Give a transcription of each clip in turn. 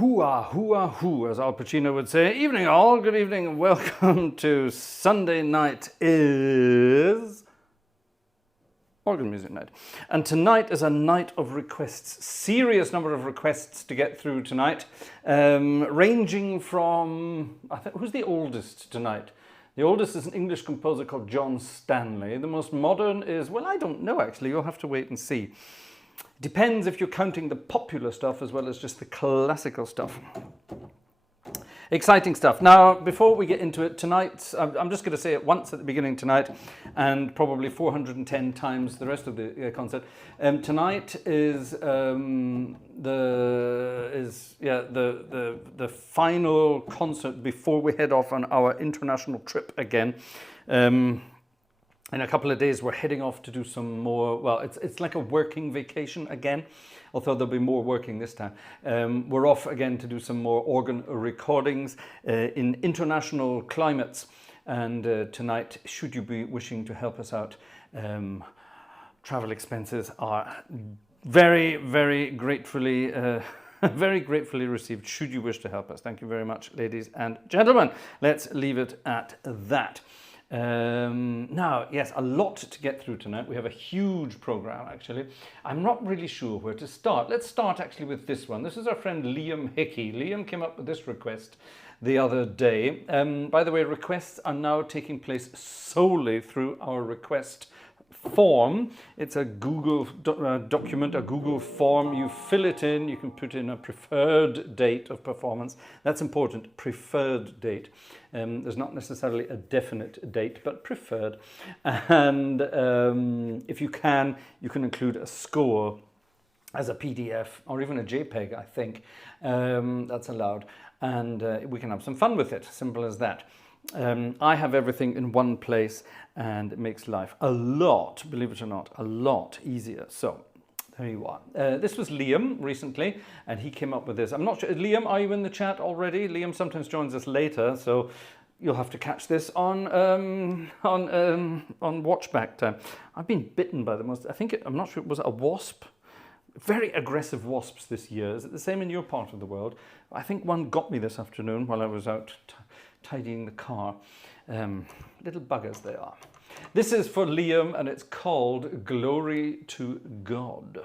Hooah, hooah, hoo, as Al Pacino would say. Evening all, good evening and welcome to Sunday night is organ music night. And tonight is a night of requests, serious number of requests to get through tonight, ranging from, I think, who's the oldest tonight? The oldest is an English composer called John Stanley. The most modern is, well, I don't know actually, you'll have to wait and see. Depends if you're counting the popular stuff as well as just the classical stuff. Exciting stuff. Now, before we get into it, tonight, I'm just going to say it once at the beginning tonight, and probably 410 times the rest of the concert. Tonight is the final concert before we head off on our international trip again. In a couple of days, we're heading off to do some more, well, it's like a working vacation again, although there'll be more working this time. We're off again to do some more organ recordings in international climates. And tonight, should you be wishing to help us out, travel expenses are very, very gratefully received, should you wish to help us. Thank you very much, ladies and gentlemen. Let's leave it at that. Now, yes, a lot to get through tonight. We have a huge program, actually. I'm not really sure where to start. Let's start actually with this one. This is our friend Liam Hickey. Liam came up with this request the other day. By the way, requests are now taking place solely through our request form. It's a Google document, a Google form. You fill it in, you can put in a preferred date of performance. That's important, preferred date. There's not necessarily a definite date, but preferred. And if you can include a score as a PDF or even a JPEG, I think. That's allowed. And we can have some fun with it, simple as that. I have everything in one place and it makes life a lot, believe it or not, a lot easier. So there you are. This was Liam recently and he came up with this. I'm not sure, Liam, are you in the chat already? Liam sometimes joins us later, so you'll have to catch this on watchback time. I've been bitten by the most, I'm not sure, was it a wasp? Very aggressive wasps this year. Is it the same in your part of the world? I think one got me this afternoon while I was out tidying the car. Little buggers they are. This is for Liam and it's called Glory to God.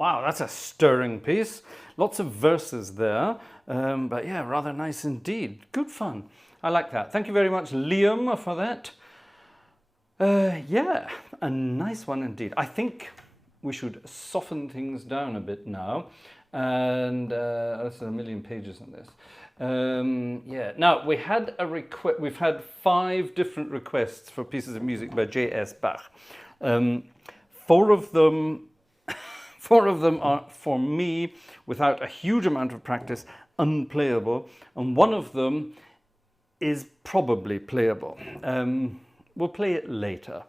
Wow, that's a stirring piece. Lots of verses there, but yeah, rather nice indeed. Good fun. I like that. Thank you very much, Liam, for that. Yeah, a nice one indeed. I think we should soften things down a bit now. And there's a million pages on this. Yeah. Now we had a request. We've had 5 different requests for pieces of music by J.S. Bach. 4 of them are for me, without a huge amount of practice, unplayable, and one of them is probably playable. We'll play it later.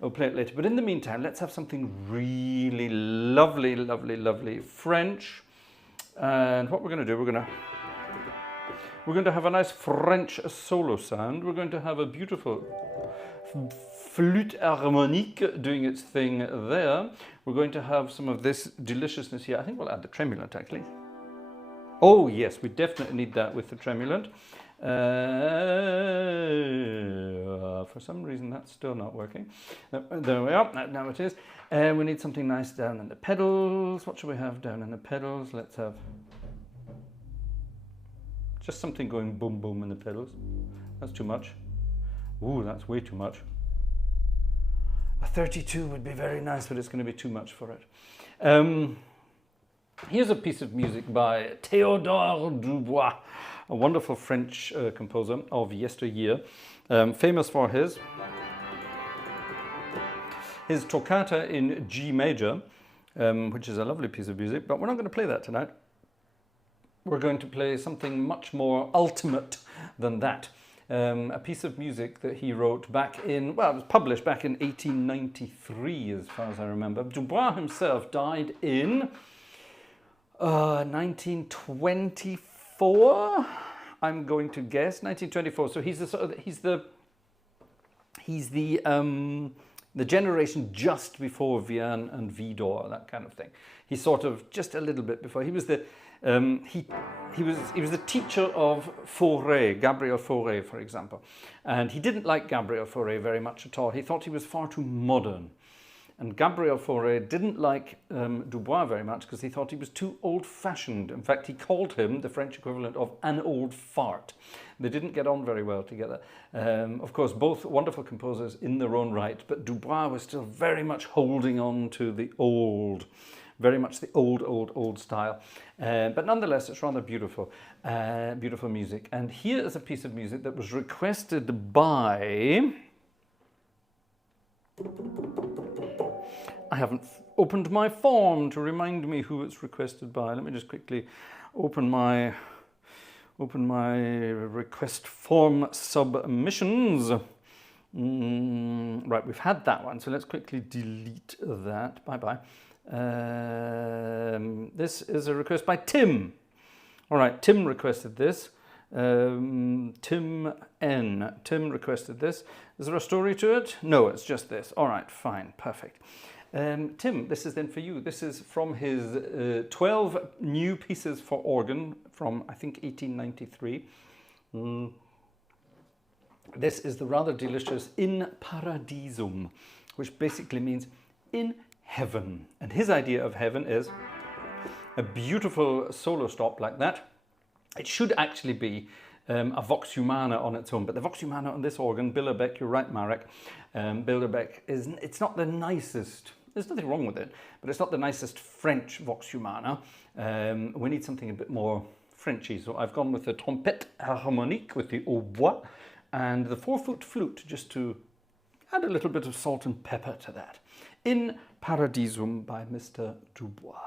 But in the meantime, let's have something really lovely, lovely, lovely French. And what we're going to do, we're going to have a nice French solo sound. We're going to have a beautiful flute harmonique doing its thing there. We're going to have some of this deliciousness here. I think we'll add the tremulant actually. Oh yes, we definitely need that with the tremulant. For some reason that's still not working. There we are, now it is. We need something nice down in the pedals. What should we have down in the pedals? Let's have just something going boom boom in the pedals. That's too much. Ooh, that's way too much. A 32 would be very nice, but it's going to be too much for it. Here's a piece of music by Théodore Dubois, a wonderful French composer of yesteryear, famous for his toccata in G major, which is a lovely piece of music, but we're not going to play that tonight. We're going to play something much more ultimate than that. A piece of music that he wrote back in, well, it was published back in 1893, as far as I remember. Dubois himself died in 1924, I'm going to guess, 1924. So he's the generation just before Vian and Vidor, that kind of thing. He's sort of just a little bit before. He was the he was the teacher of Fauré, Gabriel Fauré, for example, and he didn't like Gabriel Fauré very much at all. He thought he was far too modern. And Gabriel Fauré didn't like Dubois very much because he thought he was too old-fashioned. In fact, he called him the French equivalent of an old fart. They didn't get on very well together. Of course, both wonderful composers in their own right, but Dubois was still very much holding on to the old, very much the old style. But nonetheless, it's rather beautiful, beautiful music. And here is a piece of music that was requested by... I haven't opened my form to remind me who it's requested by. Let me just quickly open my request form submissions. Right, we've had that one, so let's quickly delete that. Bye-bye. This is a request by Tim. All right, Tim requested this. Tim N. Tim requested this. Is there a story to it? No, it's just this. All right, fine, perfect. Tim, this is then for you. This is from his 12 new pieces for organ from, I think, 1893. This is the rather delicious In Paradisum, which basically means in heaven. And his idea of heaven is a beautiful solo stop like that. It should actually be a vox humana on its own, but the vox humana on this organ, Billerbeck, you're right, Marek, Billerbeck, it's not the nicest. There's nothing wrong with it, but it's not the nicest French vox humana. We need something a bit more Frenchy, so I've gone with the trumpet harmonique with the hautbois and the 4-foot flute, just to add a little bit of salt and pepper to that. In Paradisum by Mr. Dubois.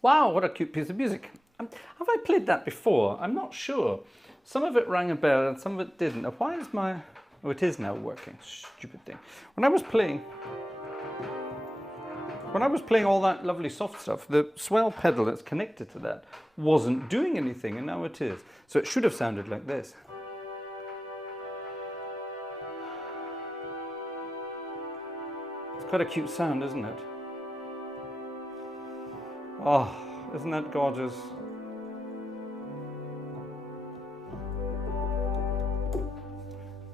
Wow, what a cute piece of music. Have I played that before? I'm not sure. Some of it rang a bell and some of it didn't. Now, why is my... Oh, it is now working. Stupid thing. When I was playing all that lovely soft stuff, the swell pedal that's connected to that wasn't doing anything, and now it is. So it should have sounded like this. It's quite a cute sound, isn't it? Oh, isn't that gorgeous?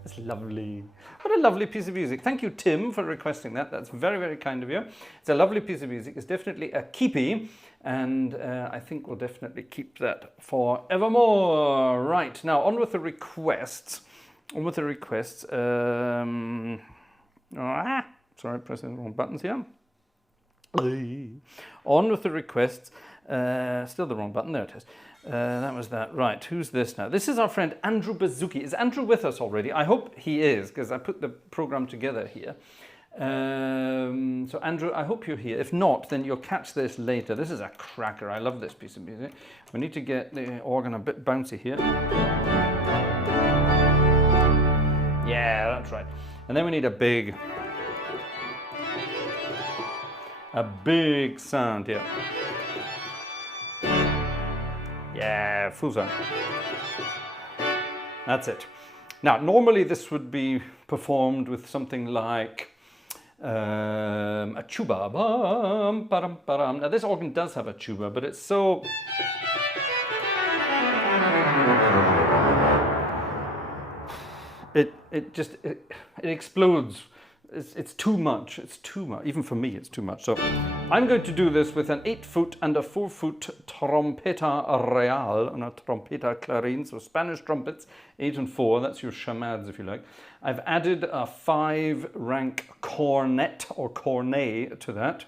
That's lovely. What a lovely piece of music. Thank you, Tim, for requesting that. That's very, very kind of you. It's a lovely piece of music. It's definitely a keepie, and I think we'll definitely keep that forevermore. Right, now on with the requests. Sorry, pressing the wrong buttons here. On with the requests. Still the wrong button. There it is. That was that. Right, who's this now? This is our friend Andrew Bazuki. Is Andrew with us already? I hope he is, because I put the program together here. So Andrew, I hope you're here. If not, then you'll catch this later. This is a cracker. I love this piece of music. We need to get the organ a bit bouncy here. Yeah, that's right. And then we need a big sound here. Yeah, full sound. That's it. Now, normally this would be performed with something like a tuba. Now, this organ does have a tuba, but it's so... It explodes. It's too much. It's too much. Even for me, it's too much. So I'm going to do this with an 8-foot and a 4-foot trompeta real and a trompeta clarin. So Spanish trumpets, 8 and 4. That's your chamades, if you like. I've added a 5-rank cornet or cornet to that,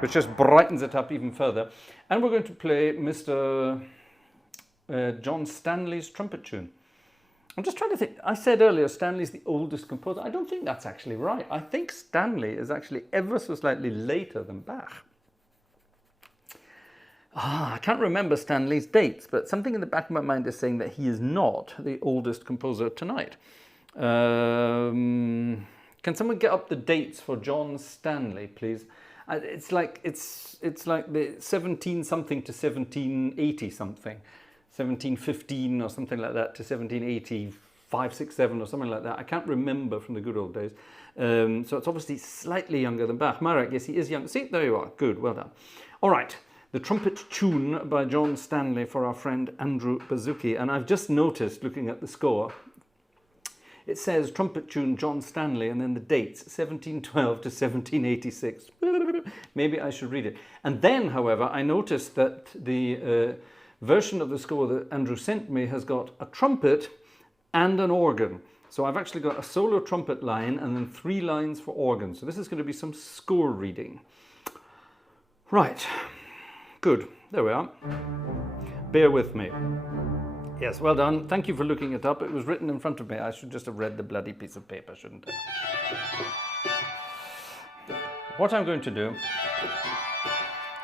which just brightens it up even further. And we're going to play Mr. John Stanley's trumpet tune. I'm just trying to think. I said earlier Stanley's the oldest composer. I don't think that's actually right. I think Stanley is actually ever so slightly later than Bach. I can't remember Stanley's dates, but something in the back of my mind is saying that he is not the oldest composer tonight. Can someone get up the dates for John Stanley, please? It's like the 17 something to 1780 something. 1715 or something like that to 1785, 6, 7 or something like that. I can't remember from the good old days. So it's obviously slightly younger than Bach. Marek, yes, he is young. See, there you are. Good, well done. All right, the trumpet tune by John Stanley for our friend Andrew Bazuki. And I've just noticed, looking at the score, it says trumpet tune John Stanley and then the dates, 1712 to 1786. Maybe I should read it. And then, however, I noticed that the version of the score that Andrew sent me has got a trumpet and an organ. So I've actually got a solo trumpet line and then 3 lines for organ. So this is going to be some score reading. Right, good, there we are. Bear with me. Yes, well done. Thank you for looking it up. It was written in front of me. I should just have read the bloody piece of paper, shouldn't I? What I'm going to do,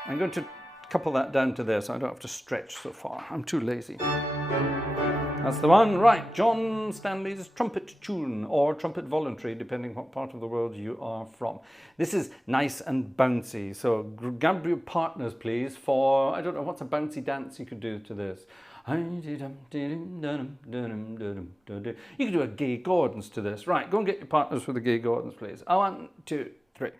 I'm going to couple that down to there so I don't have to stretch so far. I'm too lazy. That's the one. Right, John Stanley's trumpet tune or trumpet voluntary, depending what part of the world you are from. This is nice and bouncy. So grab your partners, please, for, I don't know, what's a bouncy dance you could do to this? You can do a Gay Gordons to this. Right, go and get your partners for the Gay Gordons, please. 1, 2, 3.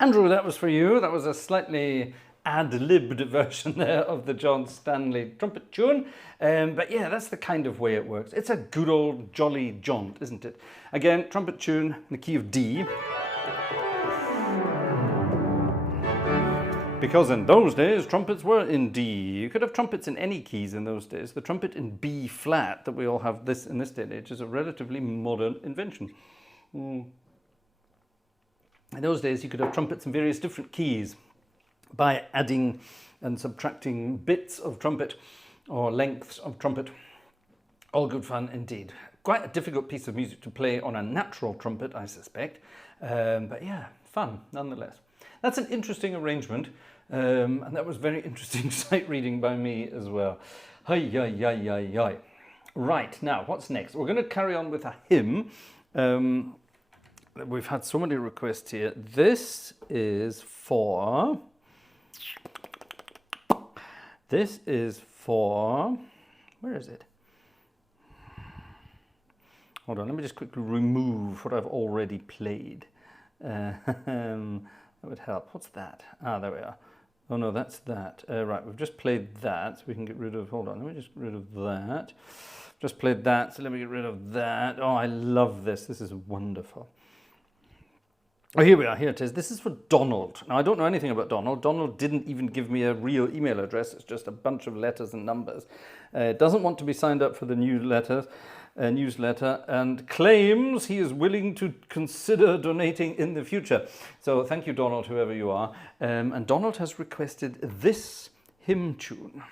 Andrew, that was for you. That was a slightly ad-libbed version there of the John Stanley trumpet tune. But yeah, that's the kind of way it works. It's a good old jolly jaunt, isn't it? Again, trumpet tune in the key of D. Because in those days, trumpets were in D. You could have trumpets in any keys in those days. The trumpet in B flat that we all have this in this day and age is a relatively modern invention. In those days, you could have trumpets in various different keys by adding and subtracting bits of trumpet or lengths of trumpet. All good fun indeed. Quite a difficult piece of music to play on a natural trumpet, I suspect. But yeah, fun nonetheless. That's an interesting arrangement, and that was very interesting sight reading by me as well. Hi. Right, now what's next? We're going to carry on with a hymn. We've had so many requests here. This is for... Where is it? Hold on, let me just quickly remove what I've already played. That would help. What's that? Ah, there we are. Oh no, that's that. Right, we've just played that, so we can get rid of... Hold on, let me just get rid of that. Just played that, so let me get rid of that. Oh, I love this. This is wonderful. Oh, here we are. Here it is. This is for Donald. Now, I don't know anything about Donald. Donald didn't even give me a real email address. It's just a bunch of letters and numbers. Doesn't want to be signed up for the newsletter and claims he is willing to consider donating in the future. So thank you, Donald, whoever you are. And Donald has requested this hymn tune.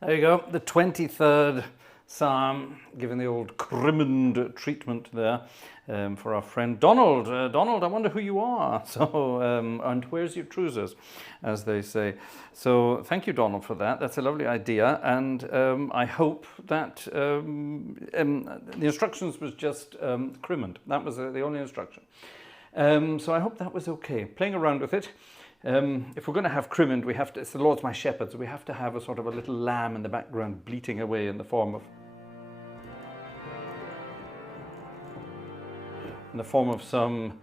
There you go, the 23rd Psalm, giving the old crimond treatment there for our friend Donald. Donald, I wonder who you are. So, and where's your trousers, as they say. So thank you, Donald, for that. That's a lovely idea. And I hope that the instructions was just crimond. That was the only instruction. So I hope that was okay. Playing around with it. If we're going to have crimond, we have to, it's the Lord's my shepherd, so we have to have a sort of a little lamb in the background bleating away in the form of some,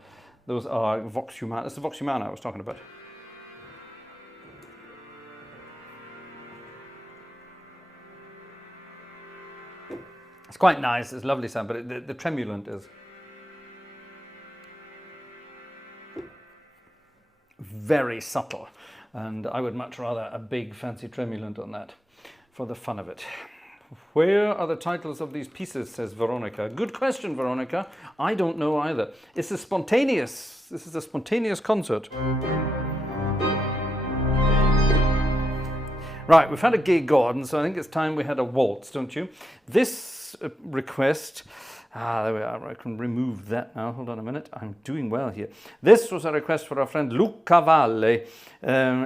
those are vox humana. That's the vox humana I was talking about. It's quite nice, it's a lovely sound, but the tremulant is very subtle, and I would much rather a big fancy tremulant on that for the fun of it. Where are the titles of these pieces, says Veronica. Good question, Veronica. I don't know either. This is a spontaneous concert. Right, we've had a gay Gordon, so I think it's time we had a waltz, don't you? This request, there we are, I can remove that now, hold on a minute, I'm doing well here. This was a request for our friend Luca Valle.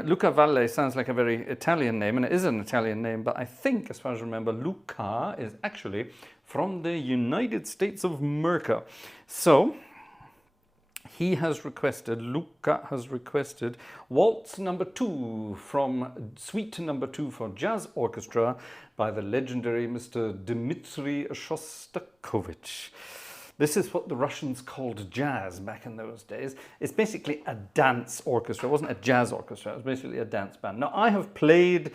Luca Valle sounds like a very Italian name, and it is an Italian name, but I think, as far as I remember, Luca is actually from the United States of America. So, Luca has requested Waltz number 2 from Suite number 2 for Jazz Orchestra by the legendary Mr. Dmitri Shostakovich. This is what the Russians called jazz back in those days. It's basically a dance orchestra. It wasn't a jazz orchestra, it was basically a dance band. Now, I've played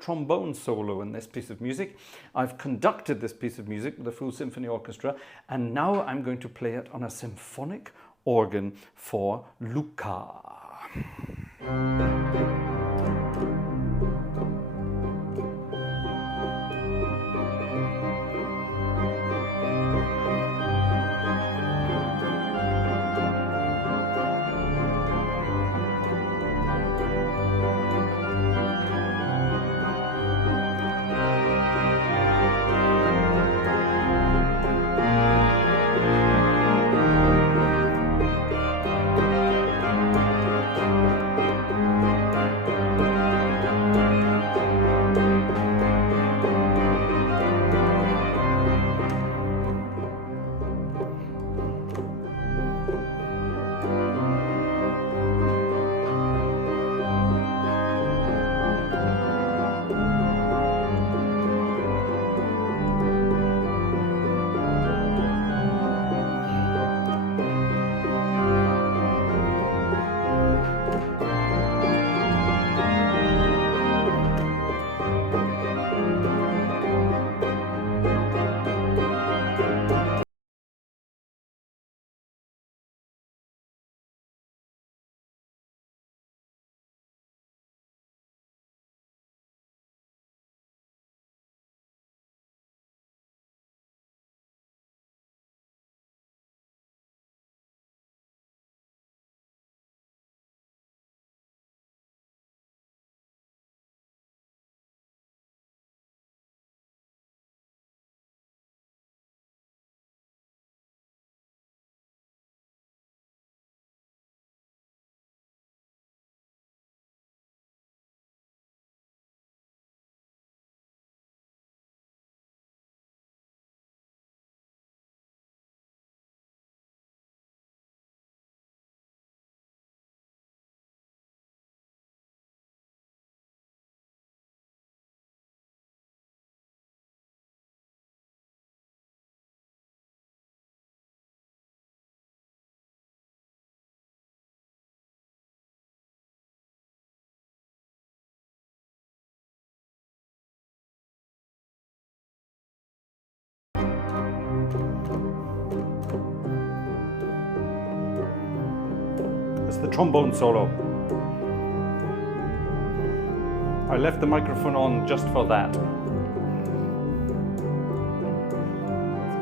trombone solo in this piece of music. I've conducted this piece of music with a full symphony orchestra, and now I'm going to play it on a symphonic organ for Luca. The trombone solo. I left the microphone on just for that.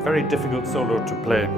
Very difficult solo to play.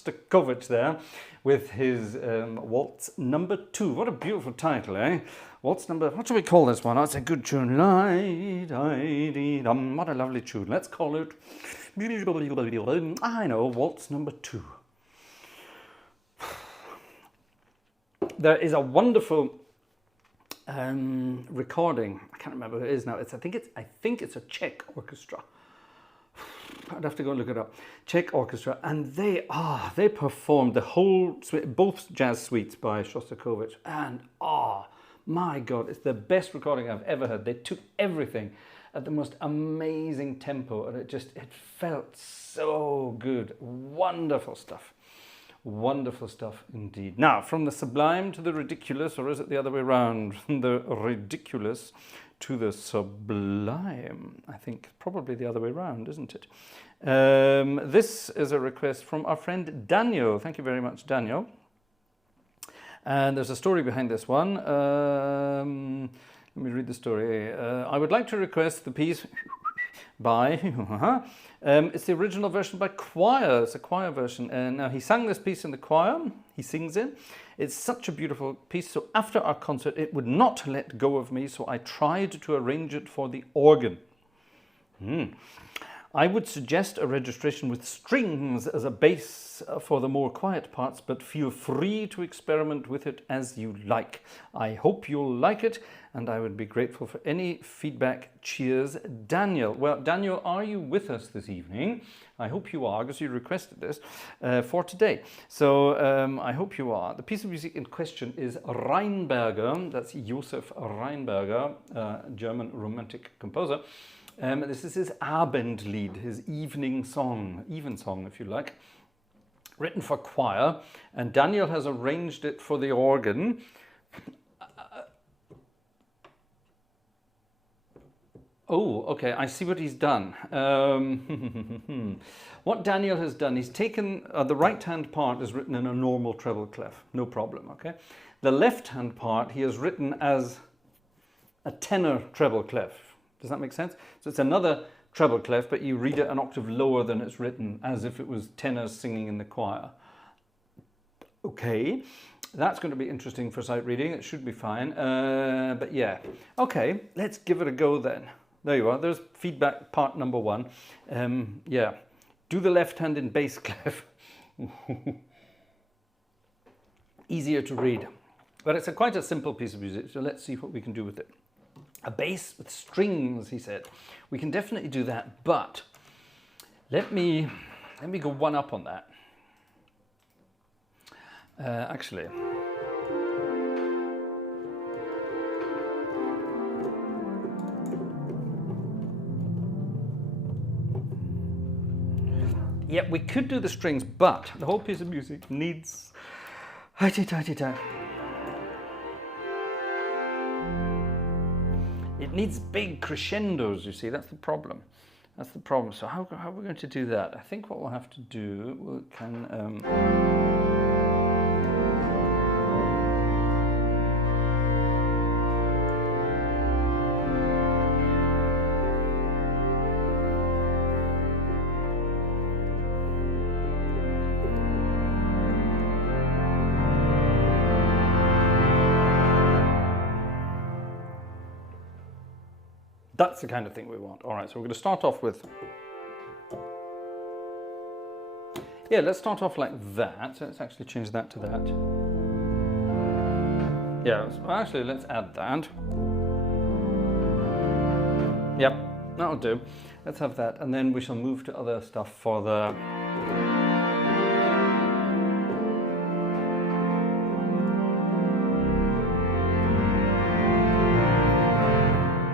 Shostakovich there with his Waltz number 2. What a beautiful title, eh? Waltz number, what should we call this one? Oh, it's a good tune. What a lovely tune. Let's call it, I know, Waltz number 2. There is a wonderful recording. I can't remember who it is now. I think it's a Czech orchestra. I'd have to go look it up. Czech orchestra, and they performed the whole suite, both jazz suites by Shostakovich, and my God, it's the best recording I've ever heard. They took everything at the most amazing tempo, and it felt so good. Wonderful stuff. Wonderful stuff indeed. Now, from the sublime to the ridiculous, or is it the other way around? From the ridiculous to the sublime. I think probably the other way around, isn't it? This is a request from our friend Daniel. Thank you very much, Daniel. And there's a story behind this one. Let me read the story. I would like to request the piece by, it's the original version by choir. It's a choir version. Now, he sang this piece in the choir. He sings it. It's such a beautiful piece. So after our concert, it would not let go of me. So I tried to arrange it for the organ. I would suggest a registration with strings as a bass for the more quiet parts, but feel free to experiment with it as you like. I hope you'll like it, and I would be grateful for any feedback. Cheers, Daniel. Well, Daniel, are you with us this evening? I hope you are, because you requested this for today. So I hope you are. The piece of music in question is Reinberger. That's Josef Reinberger, German romantic composer. This is his Abendlied, his evening song, evensong if you like, written for choir, and Daniel has arranged it for the organ. Oh, okay, I see what he's done. What Daniel has done, he's taken, the right-hand part is written in a normal treble clef, no problem, okay? The left-hand part he has written as a tenor treble clef. Does that make sense? So it's another treble clef, but you read it an octave lower than it's written, as if it was tenors singing in the choir. Okay, that's going to be interesting for sight reading. It should be fine, but yeah. Okay, let's give it a go then. There you are. There's feedback part number 1. Yeah, do the left hand in bass clef. Easier to read, but it's quite a simple piece of music. So let's see what we can do with it. A bass with strings, he said. We can definitely do that, but let me go one up on that. Actually. Yeah, we could do the strings, but the whole piece of music needs... It needs big crescendos, you see, that's the problem. That's the problem. So how are we going to do that? I think what we'll have to do, we can... That's the kind of thing we want. All right, so we're going to start off with... Yeah, let's start off like that. So let's actually change that to that. Yeah, actually, let's add that. Yep, that'll do. Let's have that, and then we shall move to other stuff for the...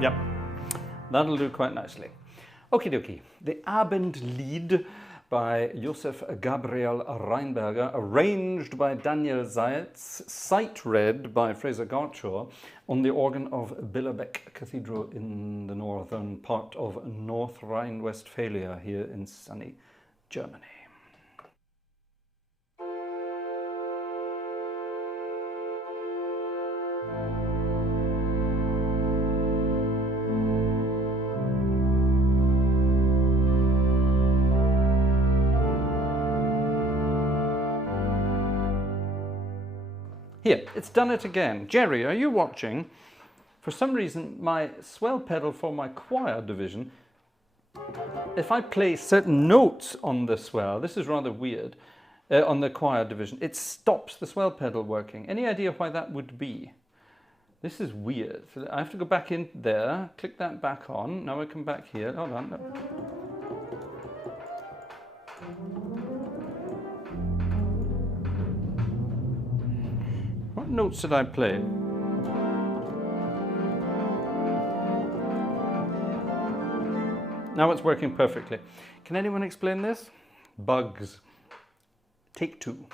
Yep. That'll do quite nicely. Okie dokie. The Abendlied by Josef Gabriel Reinberger, arranged by Daniel Seitz, sight read by Fraser Gartshore on the organ of Billerbeck Cathedral in the northern part of North Rhine-Westphalia here in sunny Germany. Here, it's done it again. Jerry, are you watching? For some reason, my swell pedal for my choir division, if I play certain notes on the swell, this is rather weird, on the choir division, it stops the swell pedal working. Any idea why that would be? This is weird. So I have to go back in there, click that back on. Now I come back here. Hold on. No. What notes did I play? Now it's working perfectly. Can anyone explain this? Bugs. Take 2.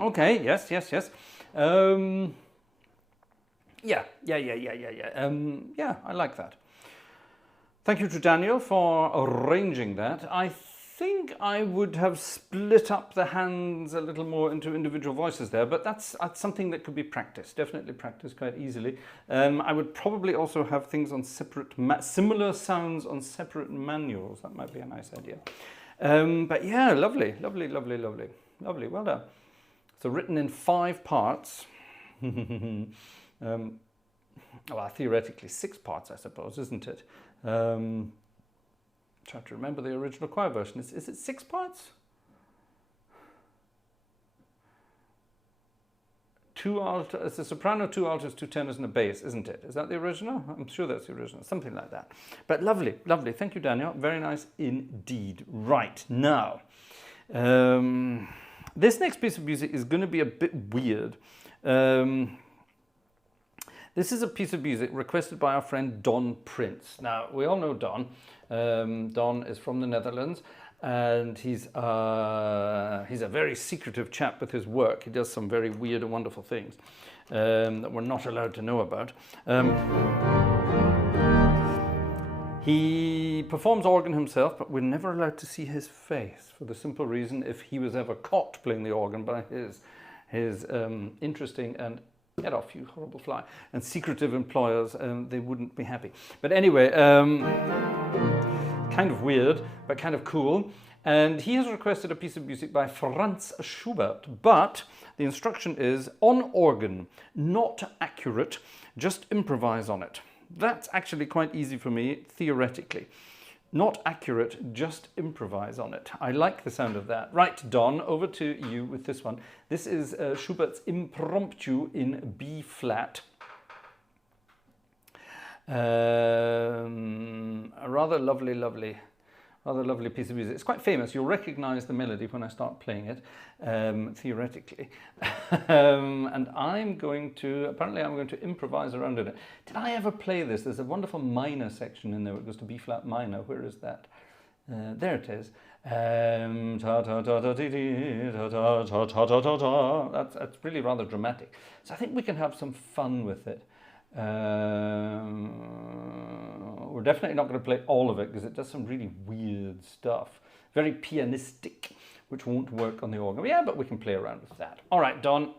Okay, yes. Yeah, I like that. Thank you to Daniel for arranging that. I think I would have split up the hands a little more into individual voices there, but that's something that could be practiced, definitely practiced quite easily. I would probably also have things on separate, similar sounds on separate manuals. That might be a nice idea. But yeah, lovely, lovely, lovely, lovely, lovely, well done. So written in 5 parts. Well, theoretically 6 parts, I suppose, isn't it? Trying to remember the original choir version. Is it 6 parts? 2 altos, it's a soprano, 2 altos, 2 tenors and a bass, isn't it? Is that the original? I'm sure that's the original, something like that. But lovely, lovely. Thank you, Daniel. Very nice indeed. Right, now, this next piece of music is going to be a bit weird. This is a piece of music requested by our friend Don Prince. Now, we all know Don. Don is from the Netherlands, and he's a very secretive chap with his work. He does some very weird and wonderful things that we're not allowed to know about. He performs organ himself, but we're never allowed to see his face, for the simple reason if he was ever caught playing the organ by his interesting and get off, you horrible fly, and secretive employers, they wouldn't be happy. But anyway, kind of weird, but kind of cool. And he has requested a piece of music by Franz Schubert, but the instruction is on organ, not accurate, just improvise on it. That's actually quite easy for me, theoretically. Not accurate, just improvise on it. I like the sound of that. Right, Don, over to you with this one. This is Schubert's Impromptu in B flat. A rather lovely, lovely piece of music. It's quite famous. You'll recognize the melody when I start playing it, theoretically. And apparently I'm going to improvise around it. Did I ever play this? There's a wonderful minor section in there. It goes to B flat minor. Where is that? There it is. That's really rather dramatic. So I think we can have some fun with it. We're definitely not going to play all of it because it does some really weird stuff, very pianistic, which won't work on the organ. Yeah, but we can play around with that. All right, Don,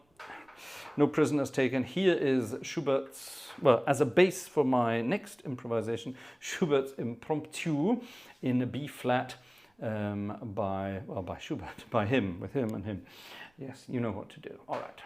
no prisoners taken. Here is Schubert's, well, as a base for my next improvisation, Schubert's Impromptu in B flat by Schubert, by him, with him and him. Yes, you know what to do. All right.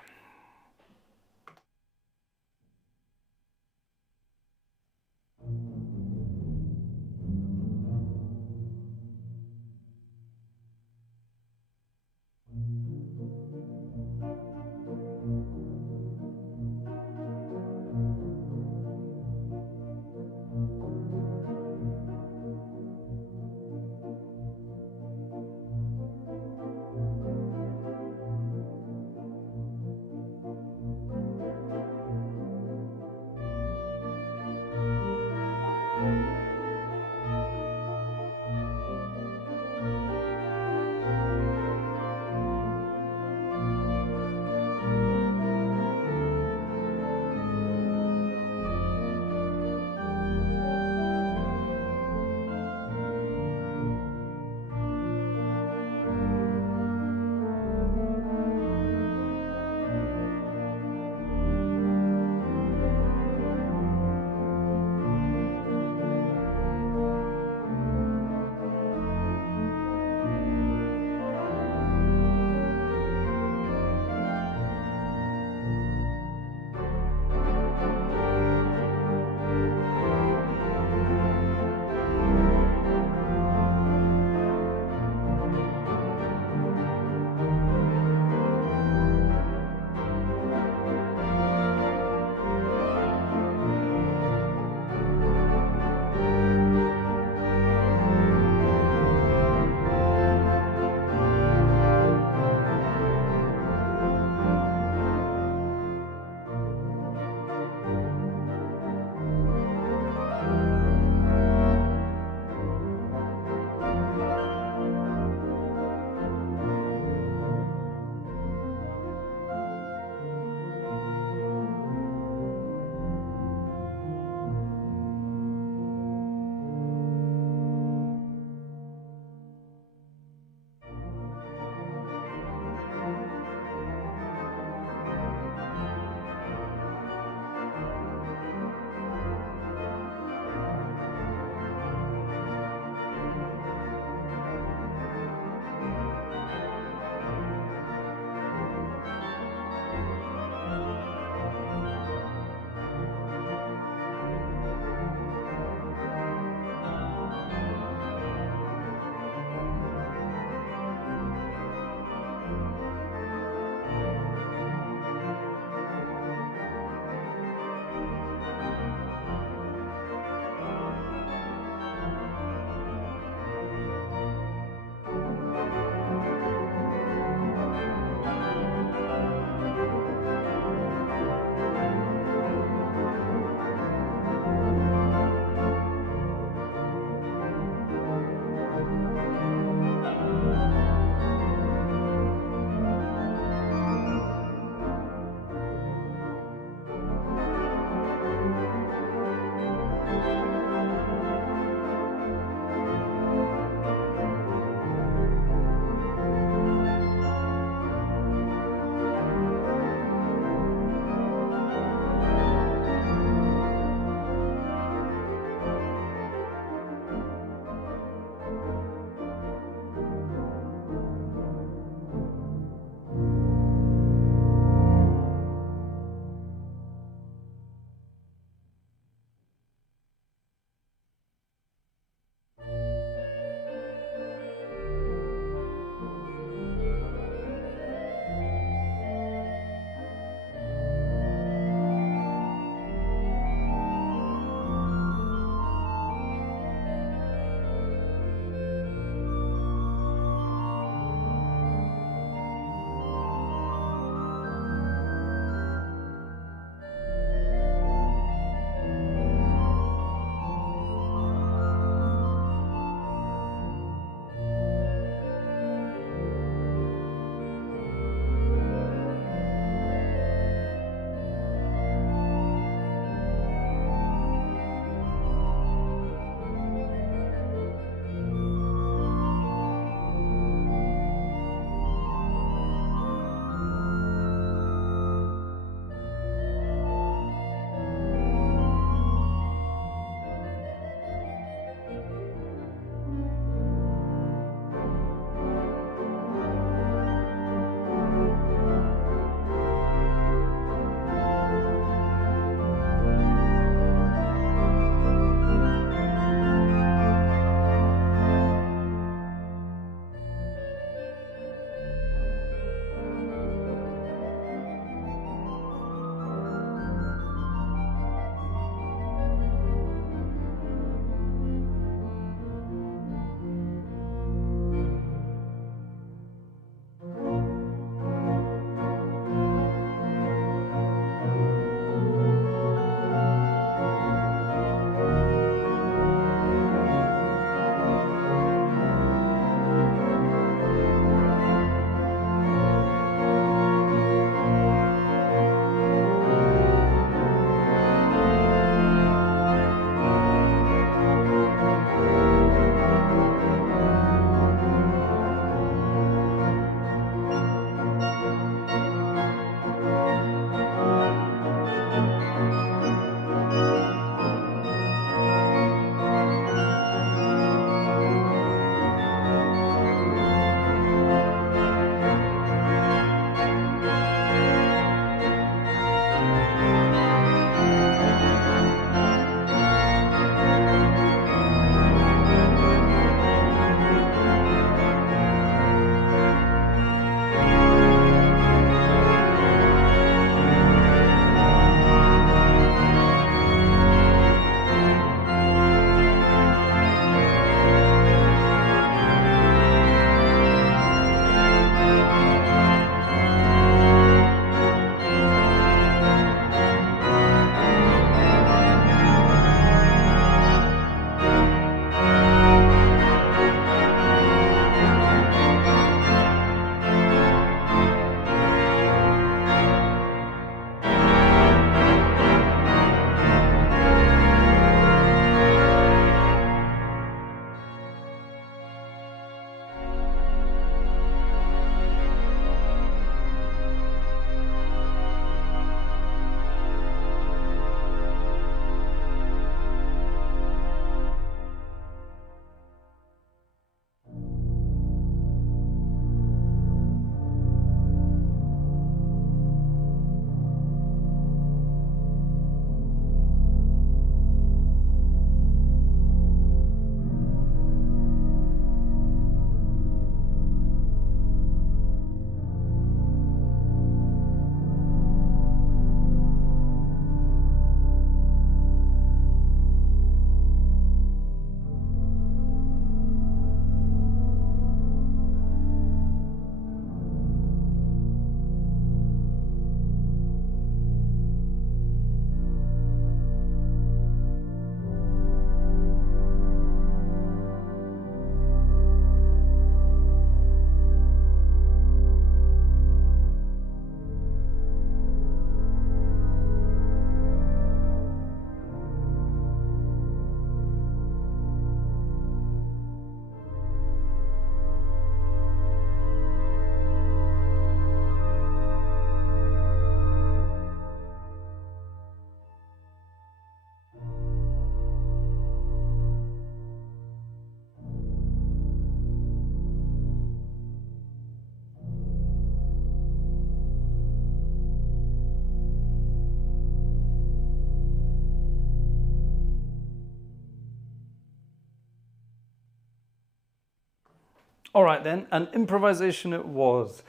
All right then, an improvisation it was,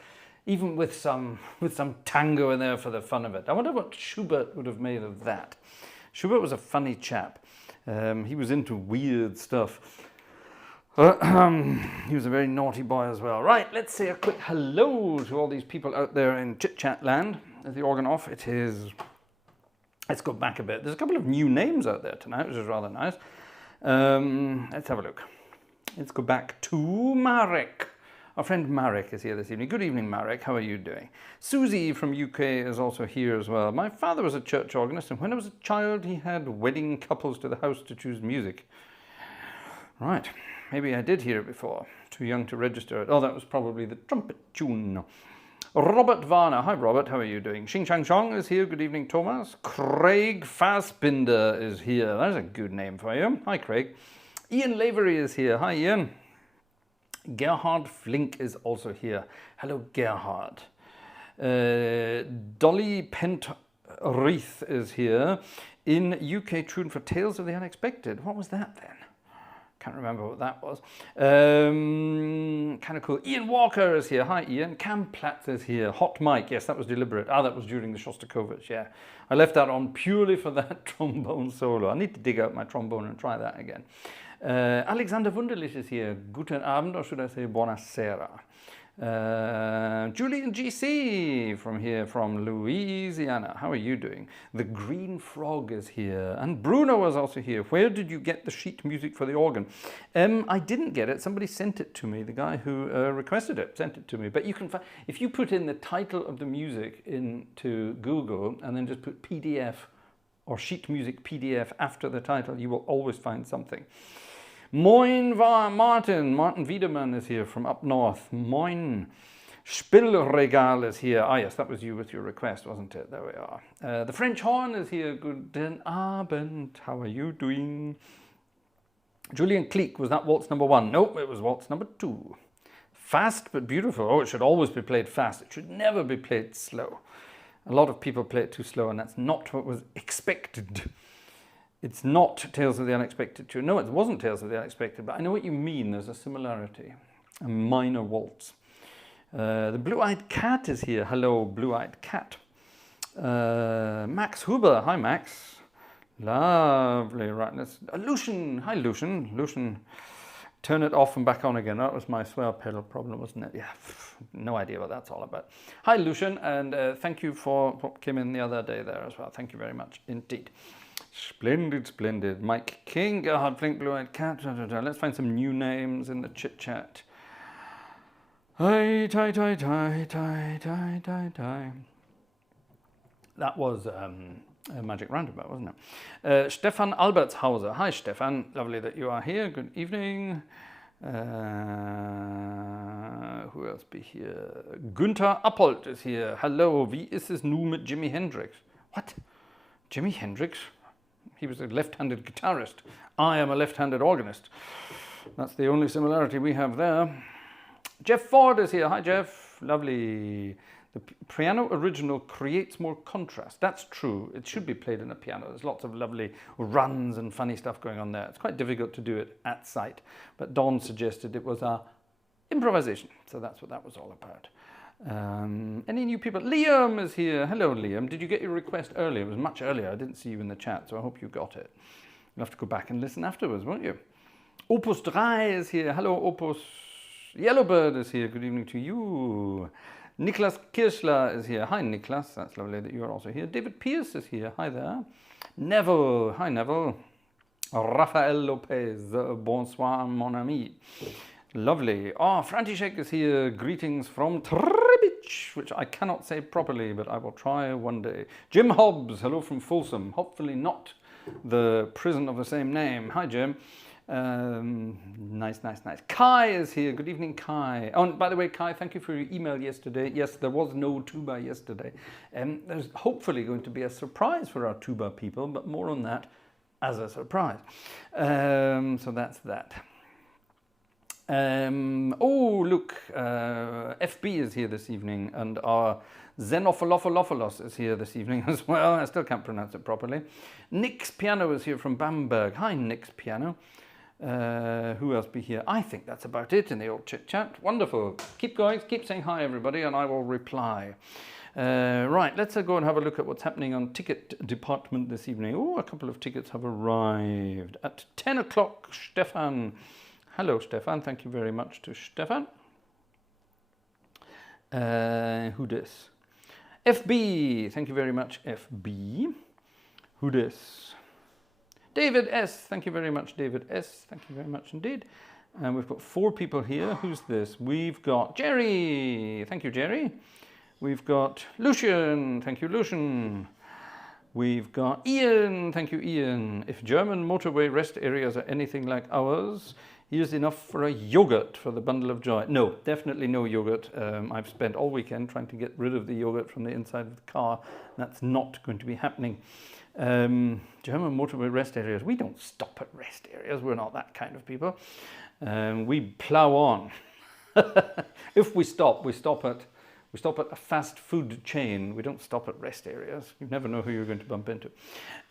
even with some tango in there for the fun of it. I wonder what Schubert would have made of that. Schubert was a funny chap. He was into weird stuff. He was a very naughty boy as well. Right, let's say a quick hello to all these people out there in chit-chat land. Is the organ off? It is. Let's go back a bit. There's a couple of new names out there tonight, which is rather nice. Let's have a look. Let's go back to Marek. Our friend Marek is here this evening. Good evening, Marek. How are you doing? Susie from UK is also here as well. My father was a church organist, and when I was a child, he had wedding couples to the house to choose music. Right. Maybe I did hear it before. Too young to register it. Oh, that was probably the trumpet tune. Robert Varner. Hi, Robert. How are you doing? Xing Chang Chong is here. Good evening, Thomas. Craig Fassbinder is here. That's a good name for you. Hi, Craig. Ian Lavery is here. Hi, Ian. Gerhard Flink is also here. Hello, Gerhard. Dolly Pentrith is here. In UK Tune for Tales of the Unexpected. What was that then? Can't remember what that was. Kind of cool. Ian Walker is here. Hi, Ian. Cam Platz is here. Hot mic. Yes, that was deliberate. Ah, that was during the Shostakovich. Yeah, I left that on purely for that trombone solo. I need to dig out my trombone and try that again. Alexander Wunderlich is here. Guten Abend, or should I say buonasera. Julian GC from here, from Louisiana. How are you doing? The Green Frog is here. And Bruno is also here. Where did you get the sheet music for the organ? I didn't get it. Somebody sent it to me. The guy who requested it sent it to me. But you can find, if you put in the title of the music into Google and then just put PDF or sheet music PDF after the title, you will always find something. Moin Martin Wiedemann is here from up north. Moin. Spielregal is here. Ah yes, that was you with your request, wasn't it? There we are. The French horn is here. Guten Abend. How are you doing? Julian Cleek, was that waltz number 1? Nope, it was waltz number 2. Fast but beautiful. Oh, it should always be played fast. It should never be played slow. A lot of people play it too slow, and that's not what was expected. It's not Tales of the Unexpected tune. No, it wasn't Tales of the Unexpected, but I know what you mean. There's a similarity. A minor waltz. The Blue-Eyed Cat is here. Hello, Blue-Eyed Cat. Max Huber. Hi, Max. Lovely. Right, let's... Lucian. Hi, Lucian. Lucian. Turn it off and back on again. That was my swell pedal problem, wasn't it? Yeah, no idea what that's all about. Hi, Lucian, and thank you for what came in the other day there as well. Thank you very much indeed. Splendid, splendid. Mike King, Gerhard Flink, Blue-Eyed Cat. Let's find some new names in the chit-chat. Hi, tie, tie, tie, tie, tie, tie, tie. That was a Magic Roundabout, wasn't it? Stefan Albertshauser. Hi, Stefan. Lovely that you are here. Good evening. Who else be here? Günther Appold is here. Hello. Wie ist es nun mit Jimi Hendrix? What? Jimi Hendrix? He was a left-handed guitarist. I am a left-handed organist. That's the only similarity we have there. Jeff Ford is here. Hi, Jeff. Lovely. The piano original creates more contrast. That's true. It should be played in a piano. There's lots of lovely runs and funny stuff going on there. It's quite difficult to do it at sight. But Don suggested it was a improvisation. So that's what that was all about. Any new people? Liam is here. Hello, Liam. Did you get your request earlier? It was much earlier. I didn't see you in the chat, so I hope you got it. You'll have to go back and listen afterwards, won't you? Opus 3 is here. Hello, Opus. Yellowbird is here. Good evening to you. Niklas Kirschler is here. Hi, Niklas. That's lovely that you are also here. David Pierce is here. Hi there. Neville. Hi, Neville. Rafael Lopez. Bonsoir, mon ami. Lovely. Oh, František is here. Greetings from Trbic, which I cannot say properly, but I will try one day. Jim Hobbs. Hello from Folsom. Hopefully not the prison of the same name. Hi, Jim. Nice. Kai is here. Good evening, Kai. Oh, and by the way, Kai, thank you for your email yesterday. Yes, there was no tuba yesterday. There's hopefully going to be a surprise for our tuba people, but more on that as a surprise. So that's that. Oh, look, FB is here this evening, and our Xenophilophilophilos is here this evening as well. I still can't pronounce it properly. Nick's Piano is here from Bamberg. Hi, Nick's Piano. Who else be here? I think that's about it in the old chit chat. Wonderful. Keep going, keep saying hi everybody, and I will reply. Right, let's go and have a look at what's happening on ticket department this evening. Oh, a couple of tickets have arrived. At 10 o'clock, Stefan. Hello, Stefan. Thank you very much to Stefan. Who this? FB. Thank you very much, FB. Who this? David S. Thank you very much, David S. Thank you very much indeed. And we've got 4 people here. Who's this? We've got Jerry. Thank you, Jerry. We've got Lucian. Thank you, Lucian. We've got Ian. Thank you, Ian. If German motorway rest areas are anything like ours, here's enough for a yogurt for the bundle of joy. No, definitely no yogurt. I've spent all weekend trying to get rid of the yogurt from the inside of the car. That's not going to be happening. German motorway rest areas. We don't stop at rest areas. We're not that kind of people. We plow on. If we stop, we stop at a fast food chain. We don't stop at rest areas. You never know who you're going to bump into.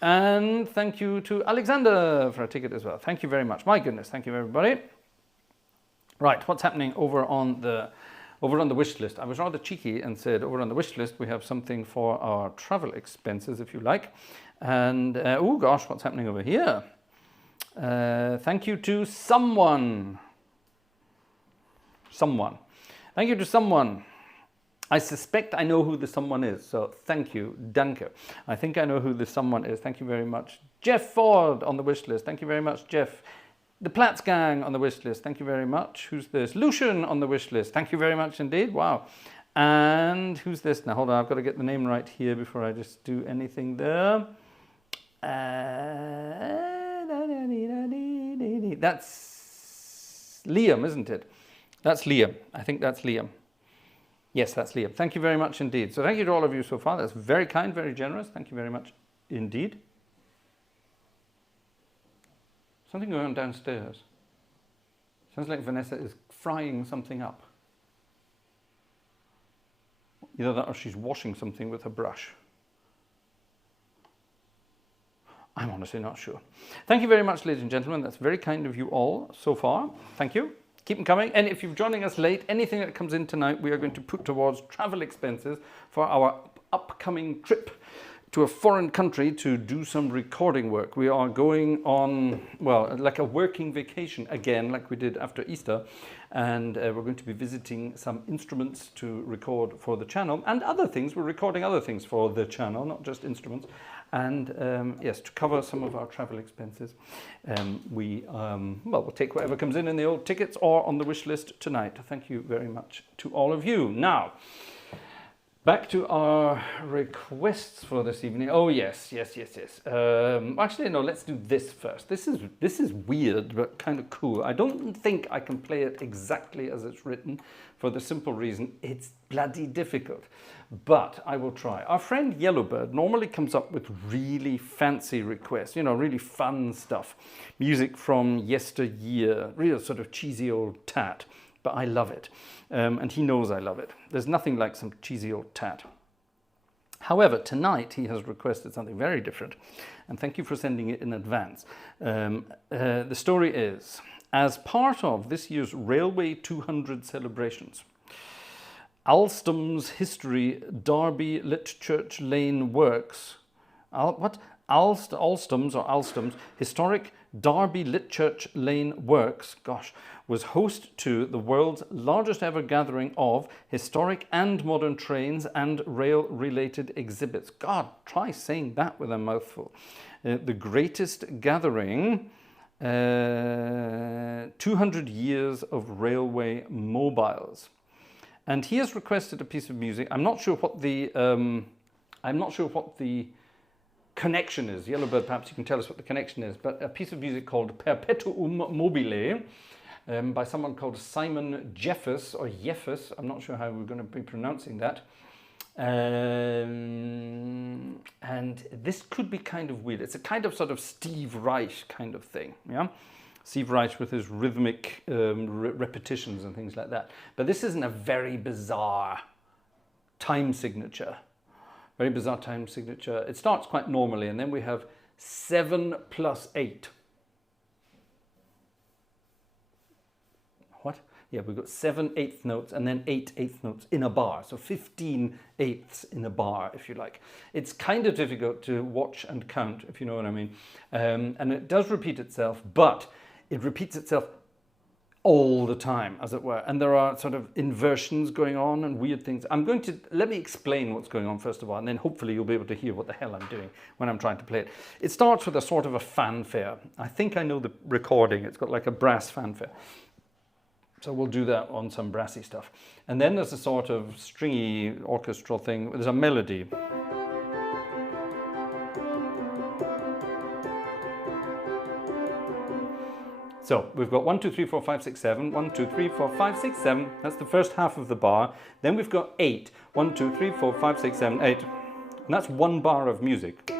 And thank you to Alexander for a ticket as well. Thank you very much. My goodness, thank you everybody. Right, what's happening over on the wish list? I was rather cheeky and said over on the wish list we have something for our travel expenses, if you like. And oh gosh, what's happening over here? Thank you to someone. Thank you to someone. I suspect I know who the someone is, so thank you, danke. I think I know who the someone is. Thank you very much. Jeff Ford on the wish list. Thank you very much, Jeff. The Platts gang on the wish list. Thank you very much. Who's this? Lucian on the wish list. Thank you very much indeed. Wow. And who's this? Now hold on, I've got to get the name right here before I just do anything there. That's Liam, isn't it? That's Liam. I think that's Liam. Yes, that's Liam. Thank you very much indeed. So thank you to all of you so far. That's very kind, very generous. Thank you very much indeed. Something going on downstairs. Sounds like Vanessa is frying something up. Either that or she's washing something with a brush. I'm honestly not sure. Thank you very much, ladies and gentlemen. That's very kind of you all so far. Thank you. Keep them coming. And if you're joining us late, anything that comes in tonight, we are going to put towards travel expenses for our upcoming trip to a foreign country to do some recording work. We are going on, well, like a working vacation again, like we did after Easter. And we're going to be visiting some instruments to record for the channel and other things. We're recording other things for the channel, not just instruments. And yes, to cover some of our travel expenses, we'll take whatever comes in the old tickets or on the wish list tonight. Thank you very much to all of you. Now, back to our requests for this evening. Oh yes. Actually, no. Let's do this first. This is weird, but kind of cool. I don't think I can play it exactly as it's written, for the simple reason it's bloody difficult. But I will try. Our friend Yellowbird normally comes up with really fancy requests, you know, really fun stuff. Music from yesteryear, real sort of cheesy old tat. But I love it. And he knows I love it. There's nothing like some cheesy old tat. However, tonight he has requested something very different. And thank you for sending it in advance. The story is, as part of this year's Railway 200 celebrations, Alstom's History Derby Litchurch Lane Works. Alstom's Historic Derby Litchurch Lane Works, was host to the world's largest ever gathering of historic and modern trains and rail-related exhibits. God, try saying that with a mouthful. The greatest gathering, 200 years of railway mobiles. And he has requested a piece of music. I'm not sure what the connection is. Yellowbird, perhaps you can tell us what the connection is. But a piece of music called Perpetuum Mobile by someone called Simon Jeffers or Jeffers. I'm not sure how we're going to be pronouncing that. And this could be kind of weird. It's a kind of sort of Steve Reich kind of thing. Yeah. Steve Reich with his rhythmic repetitions and things like that. But this isn't a very bizarre time signature. Very bizarre time signature. It starts quite normally, and then we have 7 + 8. what? Yeah, we've got 7 eighth notes and then 8 eighth notes in a bar. So 15 eighths in a bar, if you like. It's kind of difficult to watch and count, if you know what I mean. And it does repeat itself, but it repeats itself all the time, as it were. And there are sort of inversions going on and weird things. Let me explain what's going on first of all, and then hopefully you'll be able to hear what the hell I'm doing when I'm trying to play it. It starts with a sort of a fanfare. I think I know the recording. It's got like a brass fanfare. So we'll do that on some brassy stuff. And then there's a sort of stringy orchestral thing. There's a melody. So we've got 1, 2, 3, 4, 5, 6, 7. 1, 2, 3, 4, 5, 6, 7. That's the first half of the bar. Then we've got 8. 1, 2, 3, 4, 5, 6, 7, 8. And that's one bar of music.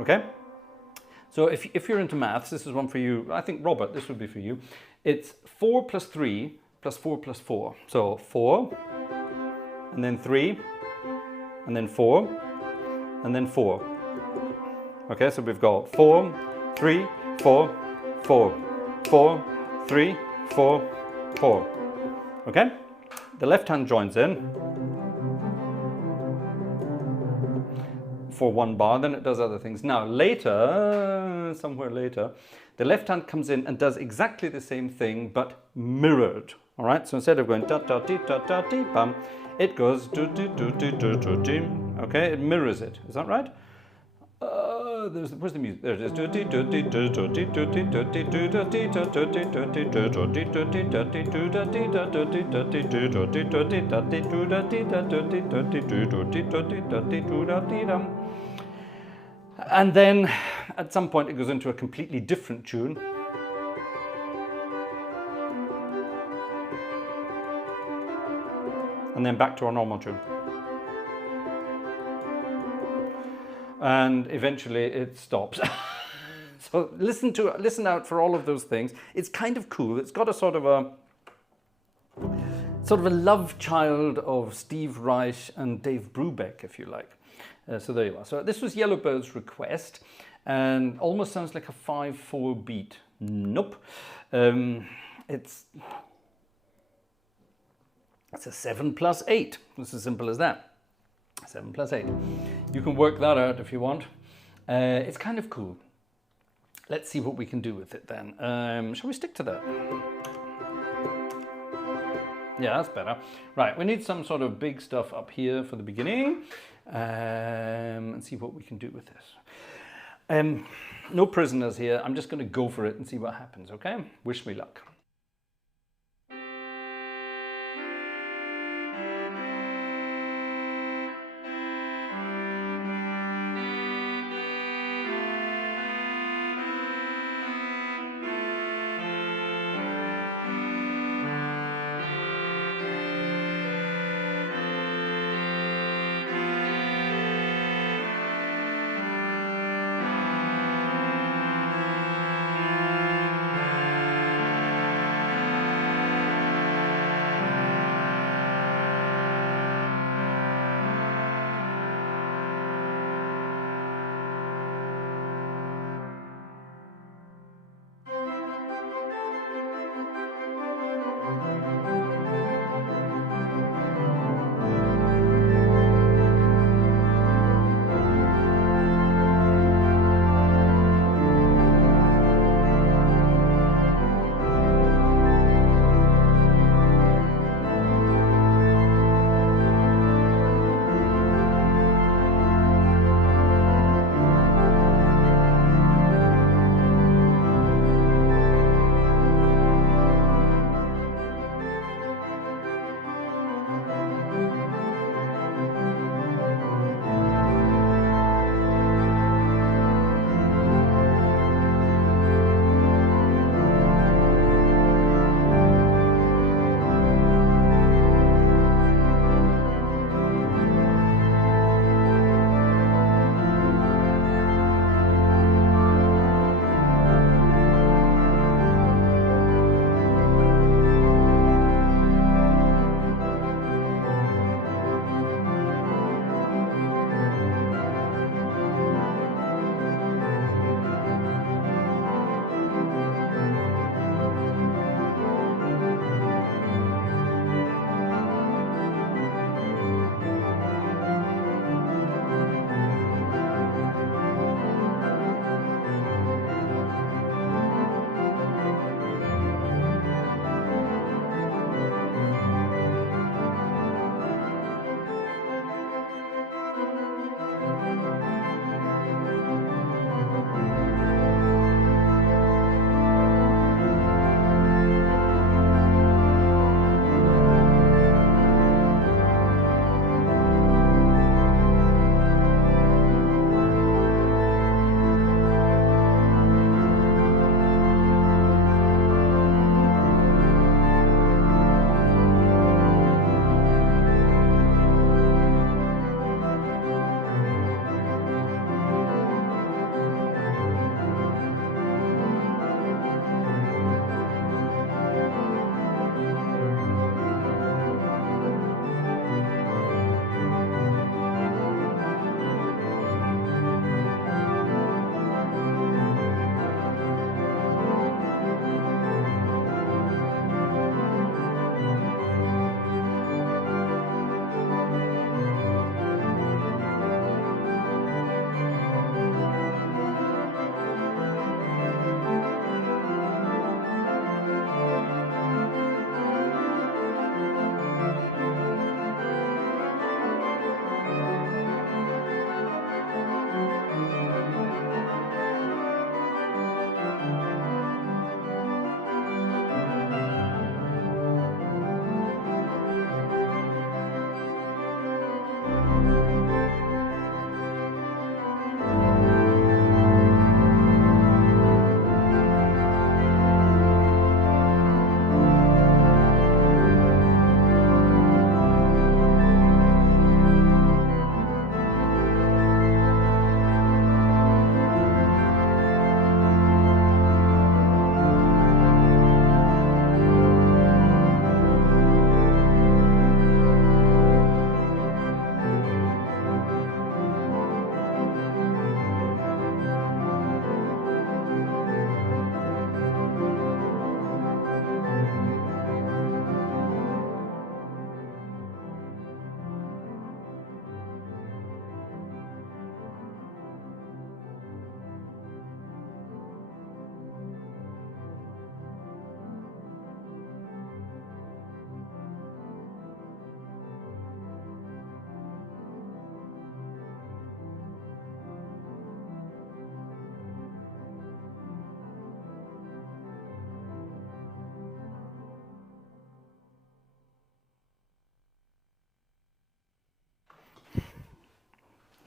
Okay? So if you're into maths, this is one for you. I think, Robert, this would be for you. It's 4 plus 3 plus 4 plus 4. So 4, and then 3, and then 4, and then 4. Okay, so we've got 4, 3, 4, 4, 4, 3, 4, 4. Okay? The left hand joins in for one bar, then it does other things. Now later, somewhere later, the left hand comes in and does exactly the same thing, but mirrored. All right, so instead of going da da dee da da dee bum, it goes do do do do do do do. Okay, it mirrors it. Is that right? Where's the music? There it is. And then at some point it goes into a completely different tune. And then back to our normal tune. And eventually it stops. So listen out for all of those things. It's kind of cool. It's got a sort of a love child of Steve Reich and Dave Brubeck, if you like. So there you are. So this was Yellowbird's request, and almost sounds like a 5/4 beat. Nope. It's a 7 plus 8. It's as simple as that. 7 plus 8. You can work that out if you want. It's kind of cool. Let's see what we can do with it then. Shall we stick to that? Yeah, that's better. Right, we need some sort of big stuff up here for the beginning. And see what we can do with this. No prisoners here. I'm just going to go for it and see what happens, okay? Wish me luck.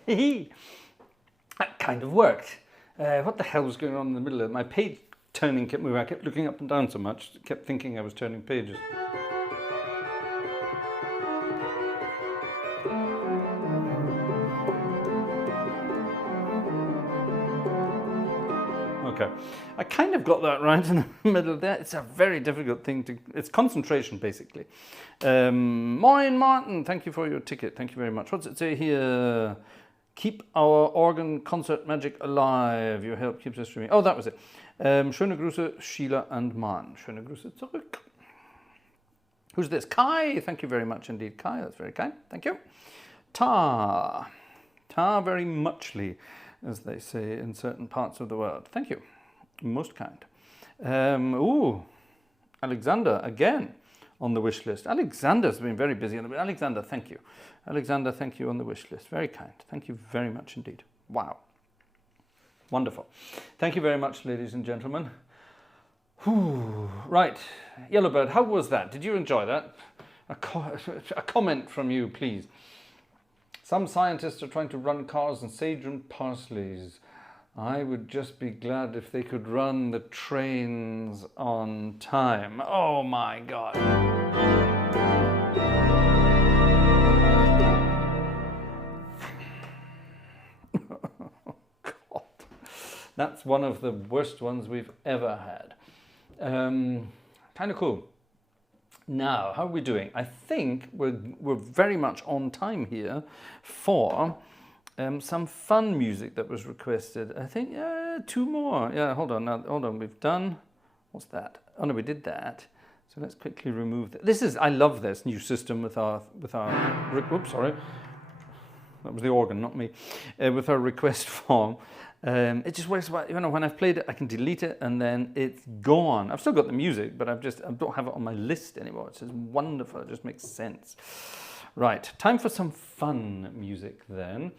That kind of worked. What the hell was going on in the middle of it? My page turning kept moving. I kept looking up and down so much, kept thinking I was turning pages. Okay, I kind of got that right in the middle there. It's a very difficult thing to, it's concentration basically. Moin Martin, thank you for your ticket. Thank you very much. What's it say here? Keep our organ concert magic alive. Your help keeps us streaming. Oh, that was it. Schöne Grüße, Sheila and Man. Schöne Grüße zurück. Who's this? Kai. Thank you very much indeed, Kai. That's very kind. Thank you. Ta very muchly, as they say in certain parts of the world. Thank you. Most kind. Ooh, Alexander again on the wish list. Alexander's been very busy. Alexander, thank you. Alexander, thank you on the wish list. Very kind. Thank you very much indeed. Wow. Wonderful. Thank you very much, ladies and gentlemen. Whew. Right. Yellowbird, how was that? Did you enjoy that? A comment from you, please. Some scientists are trying to run cars on sage and parsleys. I would just be glad if they could run the trains on time. Oh my God. God. That's one of the worst ones we've ever had. Kind of cool. Now, how are we doing? I think we're very much on time here for some fun music that was requested. I think two more. Yeah, hold on. Now, hold on. We've done. What's that? Oh no, we did that. So let's quickly remove that. This is. I love this new system with our. Oops, sorry. That was the organ, not me. With our request form. It just works well. You know, when I've played it, I can delete it and then it's gone. I've still got the music, but I don't have it on my list anymore. It's just wonderful. It just makes sense. Right, time for some fun music then.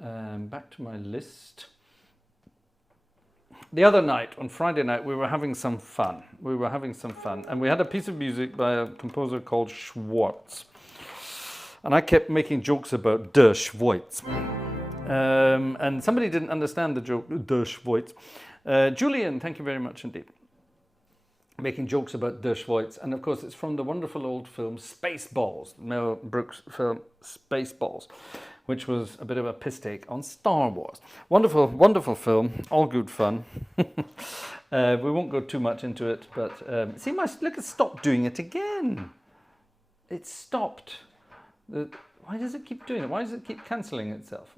Back to my list. The other night, on Friday night, we were having some fun. And we had a piece of music by a composer called Schwartz. And I kept making jokes about Der Schwartz. And somebody didn't understand the joke, Der Schwartz. Julian, thank you very much indeed. Making jokes about Der Schwartz. And of course, it's from the wonderful old film Spaceballs, Mel Brooks film Spaceballs, which was a bit of a piss take on Star Wars. Wonderful, wonderful film, all good fun. We won't go too much into it, but see, look, it stopped doing it again. It stopped. Why does it keep doing it? Why does it keep cancelling itself?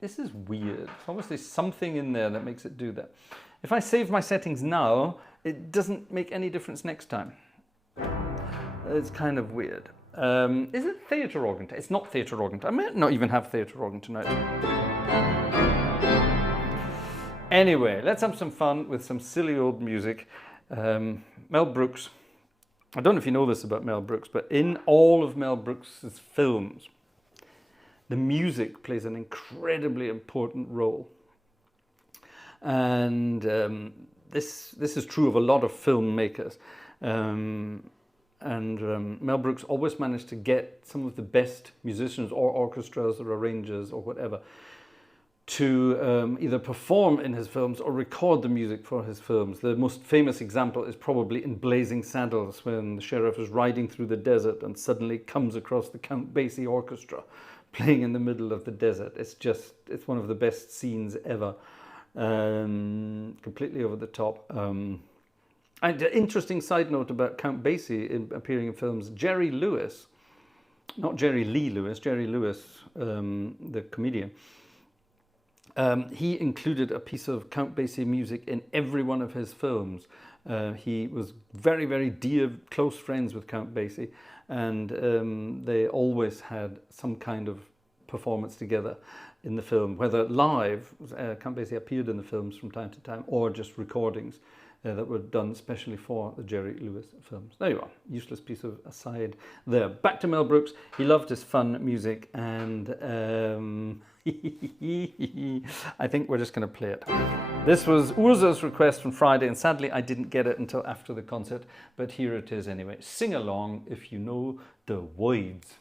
This is weird. There's obviously something in there that makes it do that. If I save my settings now, it doesn't make any difference next time. It's kind of weird. Is it theatre organ? It's not theatre organ. I might not even have theatre organ tonight. Anyway, let's have some fun with some silly old music. Mel Brooks. I don't know if you know this about Mel Brooks, but in all of Mel Brooks' films, the music plays an incredibly important role. And this is true of a lot of filmmakers. Mel Brooks always managed to get some of the best musicians or orchestras or arrangers or whatever to either perform in his films or record the music for his films. The most famous example is probably in Blazing Saddles, when the sheriff is riding through the desert and suddenly comes across the Count Basie orchestra playing in the middle of the desert. It's one of the best scenes ever. Completely over the top. And an interesting side note about Count Basie appearing in films, Jerry Lewis, not Jerry Lee Lewis, Jerry Lewis, the comedian, he included a piece of Count Basie music in every one of his films. He was very, very dear, close friends with Count Basie, and they always had some kind of performance together in the film, whether live, Count Basie appeared in the films from time to time, or just recordings that were done especially for the Jerry Lewis films. There you are, useless piece of aside there. Back to Mel Brooks. He loved his fun music, and I think we're just going to play it. This was Urza's request from Friday, and sadly I didn't get it until after the concert, but here it is anyway. Sing along if you know the words.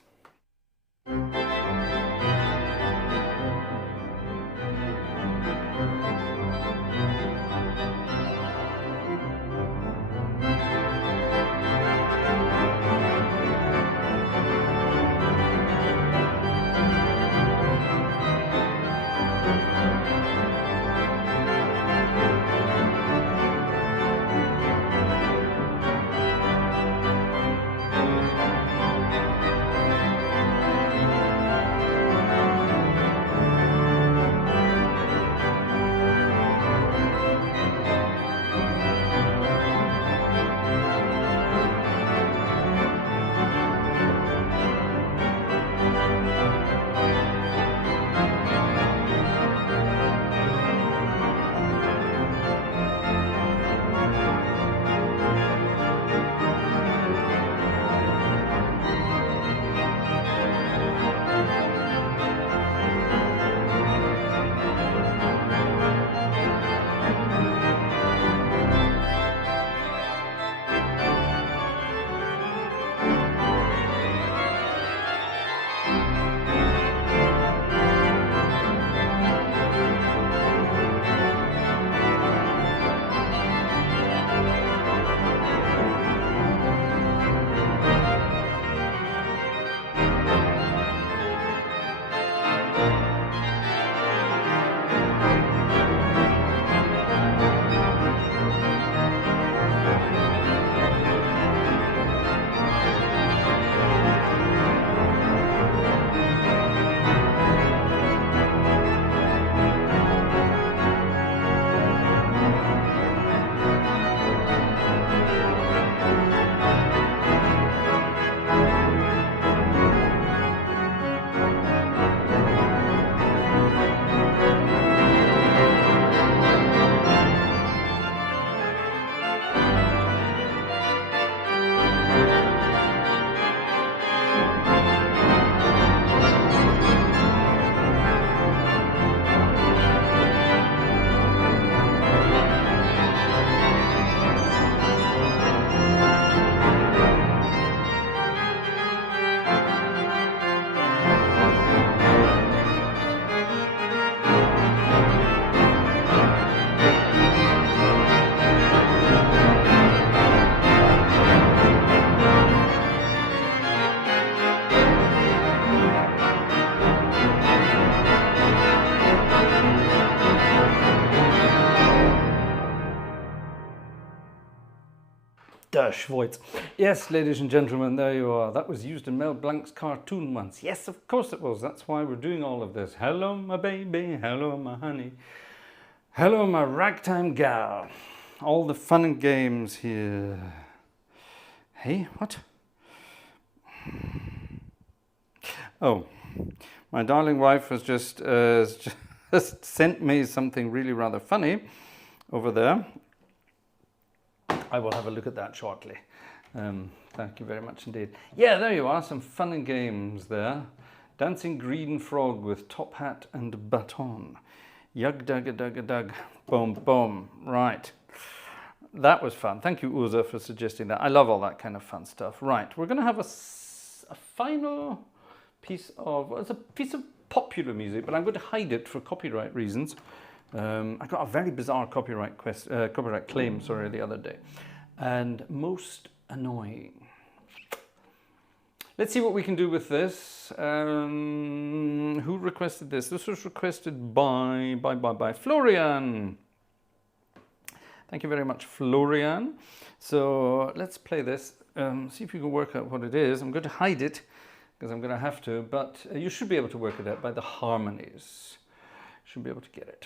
Der Schweiz. Yes, ladies and gentlemen, there you are. That was used in Mel Blanc's cartoon once. Yes, of course it was. That's why we're doing all of this. Hello, my baby. Hello, my honey. Hello, my ragtime gal. All the fun and games here. Hey, what? Oh, my darling wife has just sent me something really rather funny over there. I will have a look at that shortly. Thank you very much indeed. Yeah, there you are, some fun and games there. Dancing green frog with top hat and baton. Yug dug a dug a dug. Boom, boom. Right. That was fun. Thank you, Uza, for suggesting that. I love all that kind of fun stuff. Right, we're going to have a final piece of, well, it's a piece of popular music, but I'm going to hide it for copyright reasons. I got a very bizarre copyright claim, the other day, and most annoying. Let's see what we can do with this. Who requested this? This was requested by Florian. Thank you very much, Florian. So let's play this. See if you can work out what it is. I'm going to hide it because I'm going to have to, but you should be able to work it out by the harmonies. Should be able to get it.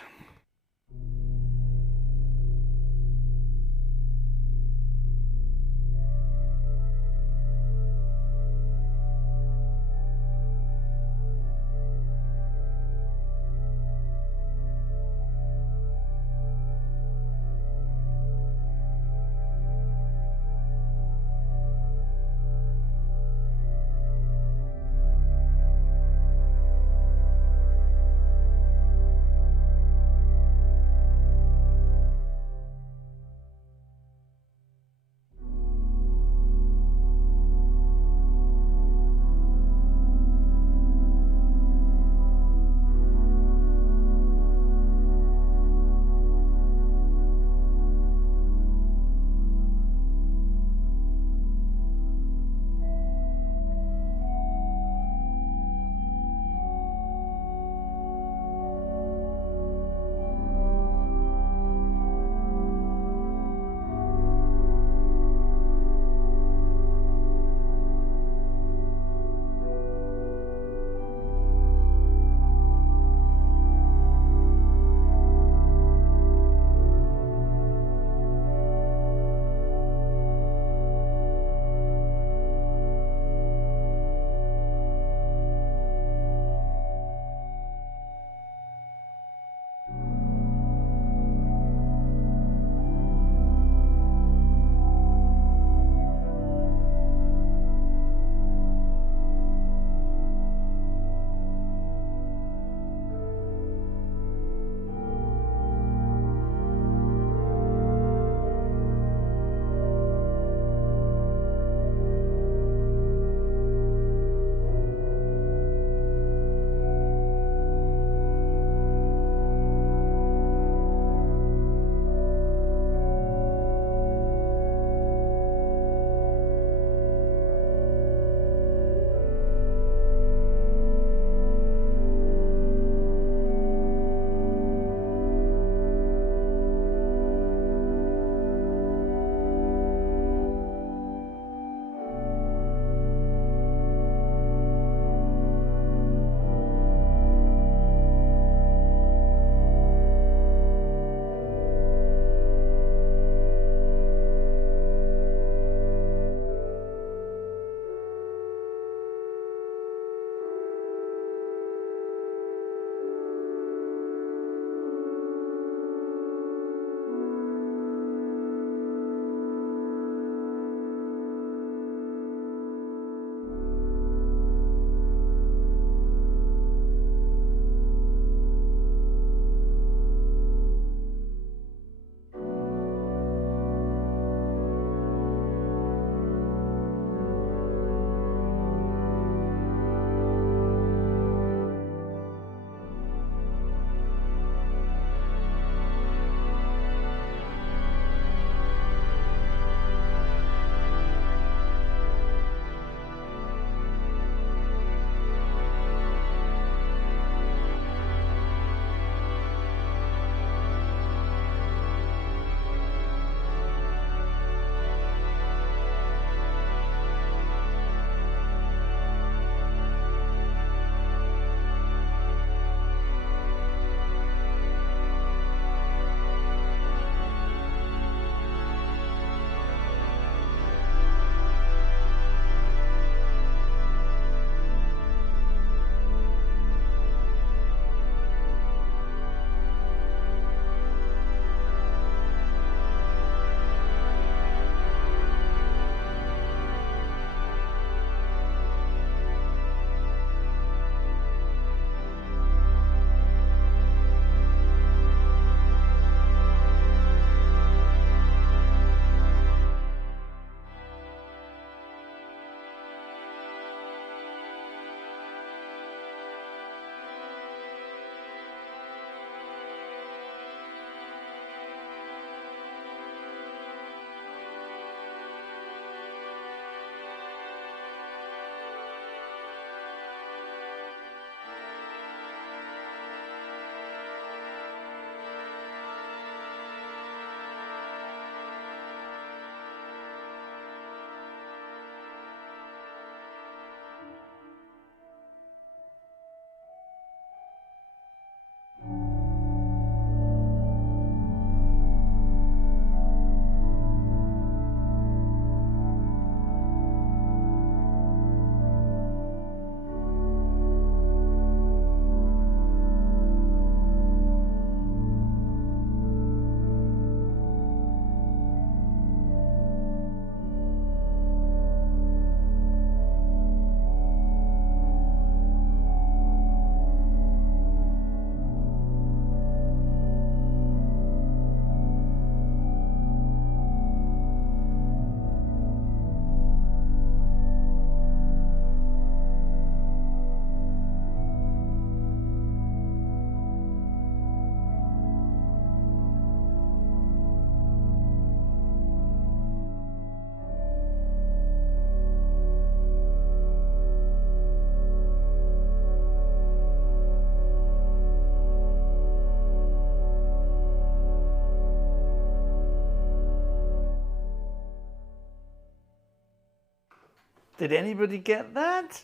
Did anybody get that?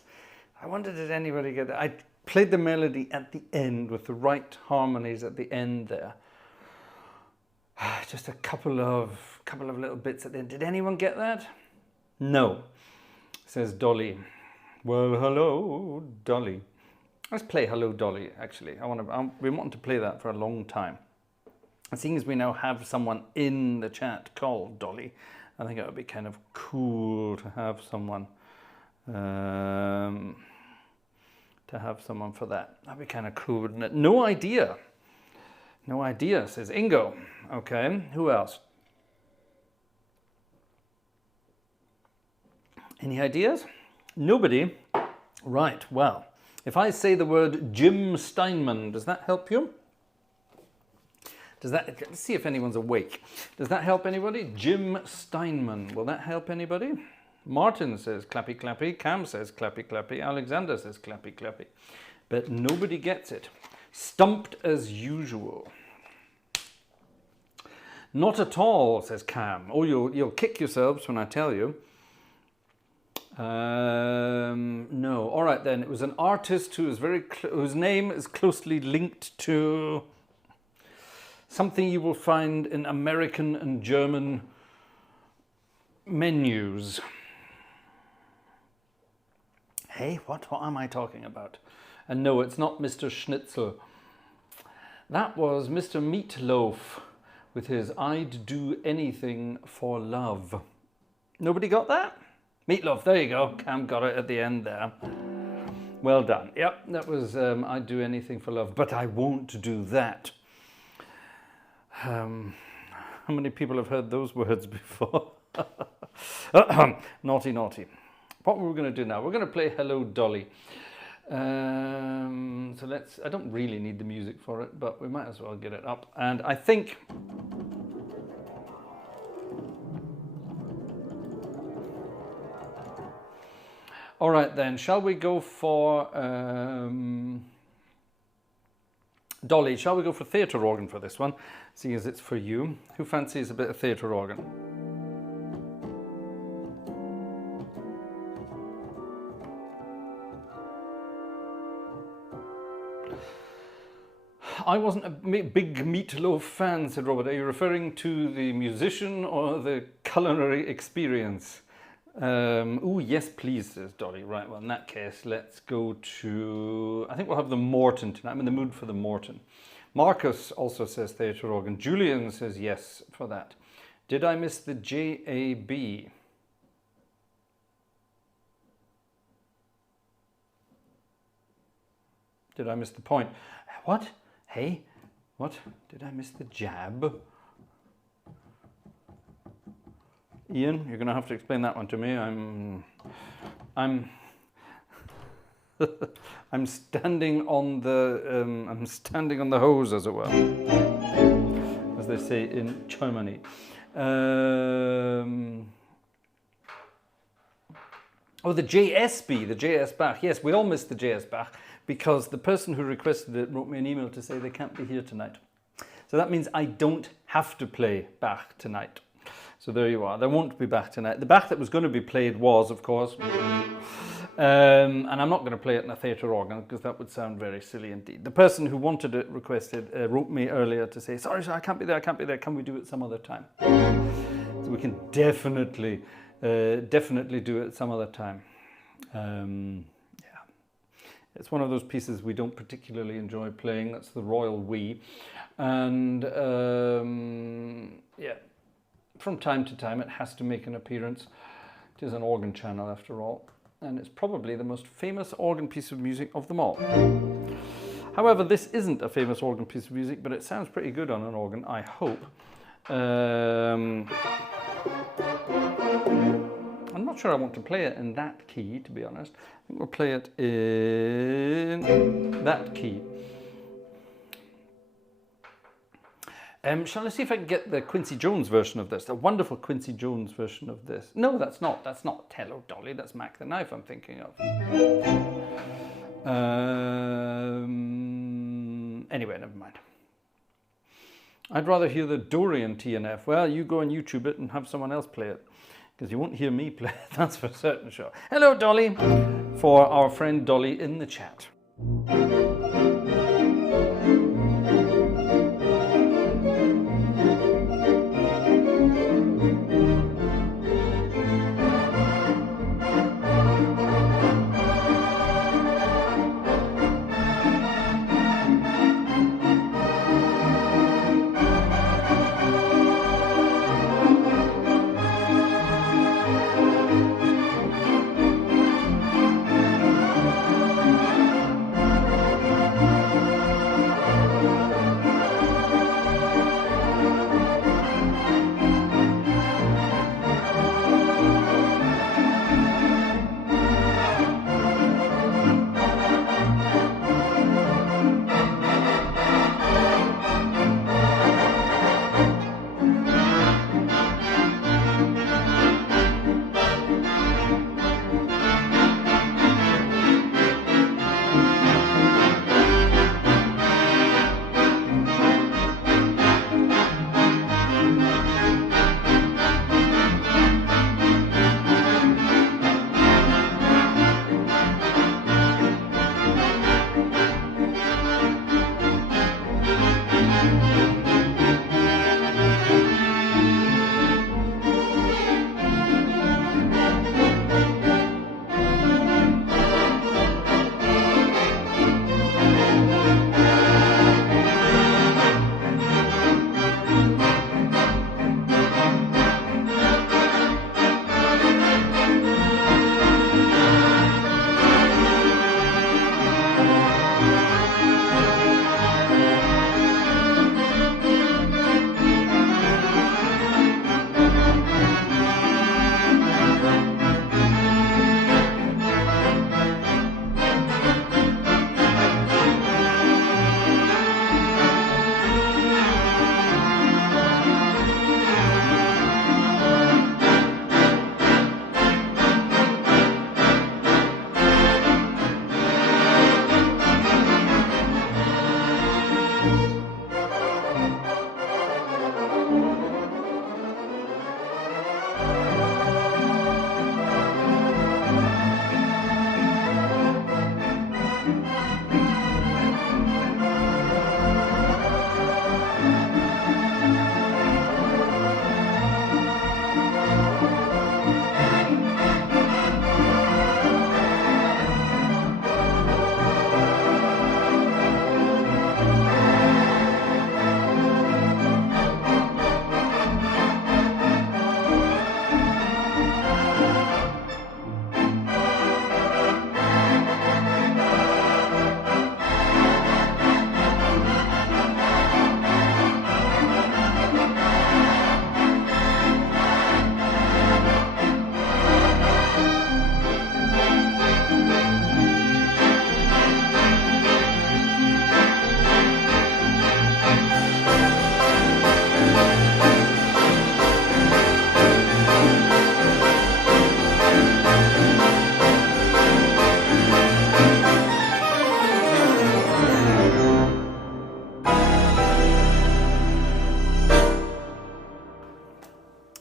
I wonder, did anybody get that? I played the melody at the end with the right harmonies at the end there. Just a couple of little bits at the end. Did anyone get that? No, says Dolly. Well, hello, Dolly. Let's play Hello, Dolly, actually. We want to play that for a long time. And seeing as we now have someone in the chat called Dolly, I think it would be kind of cool to have someone for that. That'd be kind of cool, wouldn't it? No idea. No idea, says Ingo. Okay, who else? Any ideas? Nobody? Right, well, if I say the word Jim Steinman, does that help you? Let's see if anyone's awake. Does that help anybody? Jim Steinman, will that help anybody? Martin says clappy clappy, Cam says clappy clappy, Alexander says clappy clappy. But nobody gets it. Stumped as usual. Not at all, says Cam. Oh, you'll kick yourselves when I tell you. No. All right then. It was an artist who is whose name is closely linked to something you will find in American and German menus. Hey, what am I talking about? And no, it's not Mr. Schnitzel. That was Mr. Meatloaf with his I'd Do Anything for Love. Nobody got that? Meatloaf, there you go. Cam got it at the end there. Well done. Yep, that was I'd Do Anything for Love, but I won't do that. How many people have heard those words before? Naughty, naughty. What we're going to do now, we're going to play Hello, Dolly. So let's, I don't really need the music for it, but we might as well get it up. And I think... All right then, shall we go for... Dolly, shall we go for theatre organ for this one, seeing as it's for you? Who fancies a bit of theatre organ? I wasn't a big Meatloaf fan, said Robert. Are you referring to the musician or the culinary experience? Oh, yes, please, says Dolly. Right, well, in that case, let's go to... I think we'll have the Morton tonight. I'm in the mood for the Morton. Marcus also says theatre organ. Julian says yes for that. Did I miss the JAB? Did I miss the point? What? Hey, what? Did I miss the jab? Ian, you're going to have to explain that one to me. I'm standing on the hose, as it were, as they say in Germany. Oh, the JSB, the JS Bach. Yes, we all missed the JS Bach because the person who requested it wrote me an email to say they can't be here tonight. So that means I don't have to play Bach tonight. So there you are. There won't be Bach tonight. The Bach that was going to be played was, of course, and I'm not going to play it in a theatre organ because that would sound very silly indeed. The person who wanted it wrote me earlier to say, sorry, I can't be there, can we do it some other time? So we can definitely do it some other time. Yeah, it's one of those pieces we don't particularly enjoy playing. That's the Royal We, and yeah, from time to time it has to make an appearance. It is an organ channel after all, and it's probably the most famous organ piece of music of them all. However, this isn't a famous organ piece of music, but it sounds pretty good on an organ, I hope. I'm not sure I want to play it in that key, to be honest. I think we'll play it in that key. Shall I see if I can get the Quincy Jones version of this? The wonderful Quincy Jones version of this. No, that's not Hello, Dolly. That's Mac the Knife I'm thinking of. Anyway, never mind. I'd rather hear the Dorian TNF. Well, you go and YouTube it and have someone else play it. because you won't hear me play, that's for certain sure. Hello, Dolly, for our friend Dolly in the chat.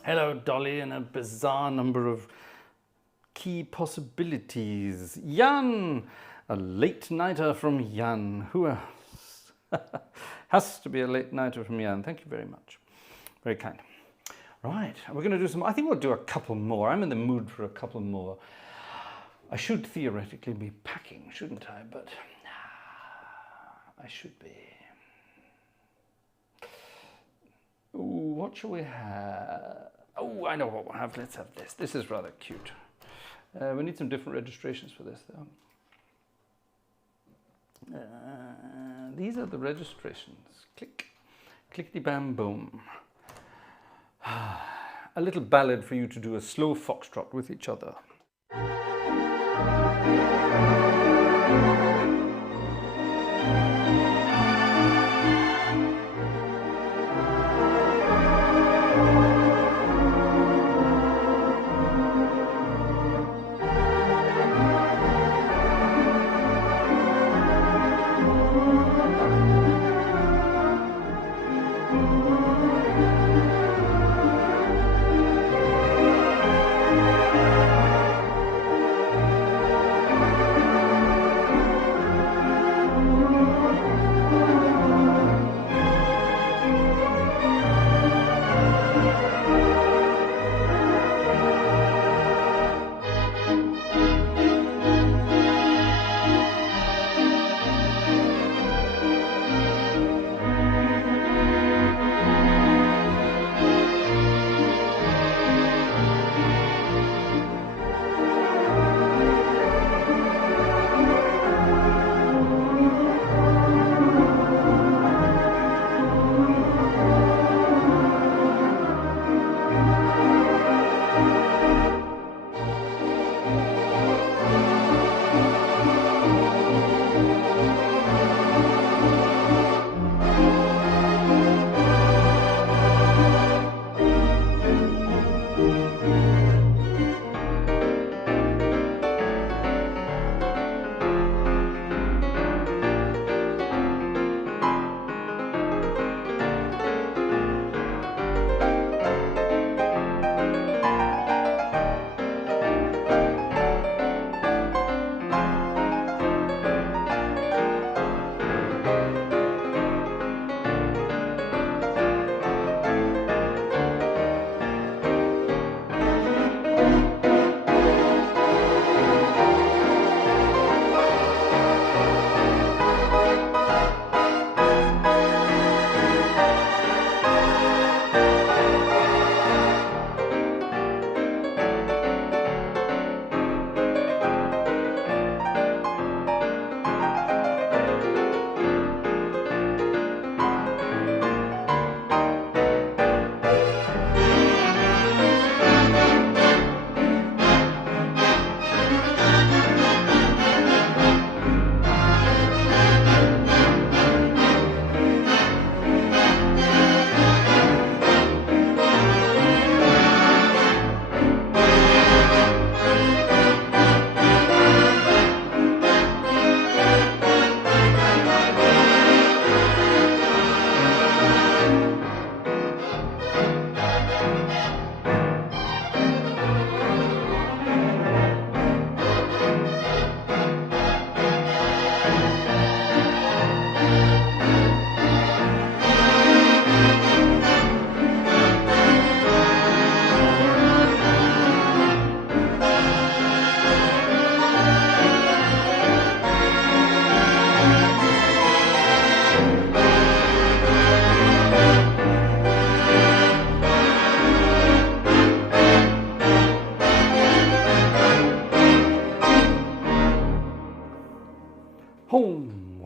Hello, Dolly, and a bizarre number of key possibilities. Jan, a late nighter from Jan. Who else? Has to be a late nighter from Jan. Thank you very much. Very kind. Right, we're going to do some, I think we'll do a couple more. I'm in the mood for a couple more. I should theoretically be packing, shouldn't I? But I should be. Ooh, what shall we have? Oh, I know what we'll have. Let's have this. This is rather cute. We need some different registrations for this, though. These are the registrations. Click. Clickety-bam-boom. A little ballad for you to do a slow foxtrot with each other.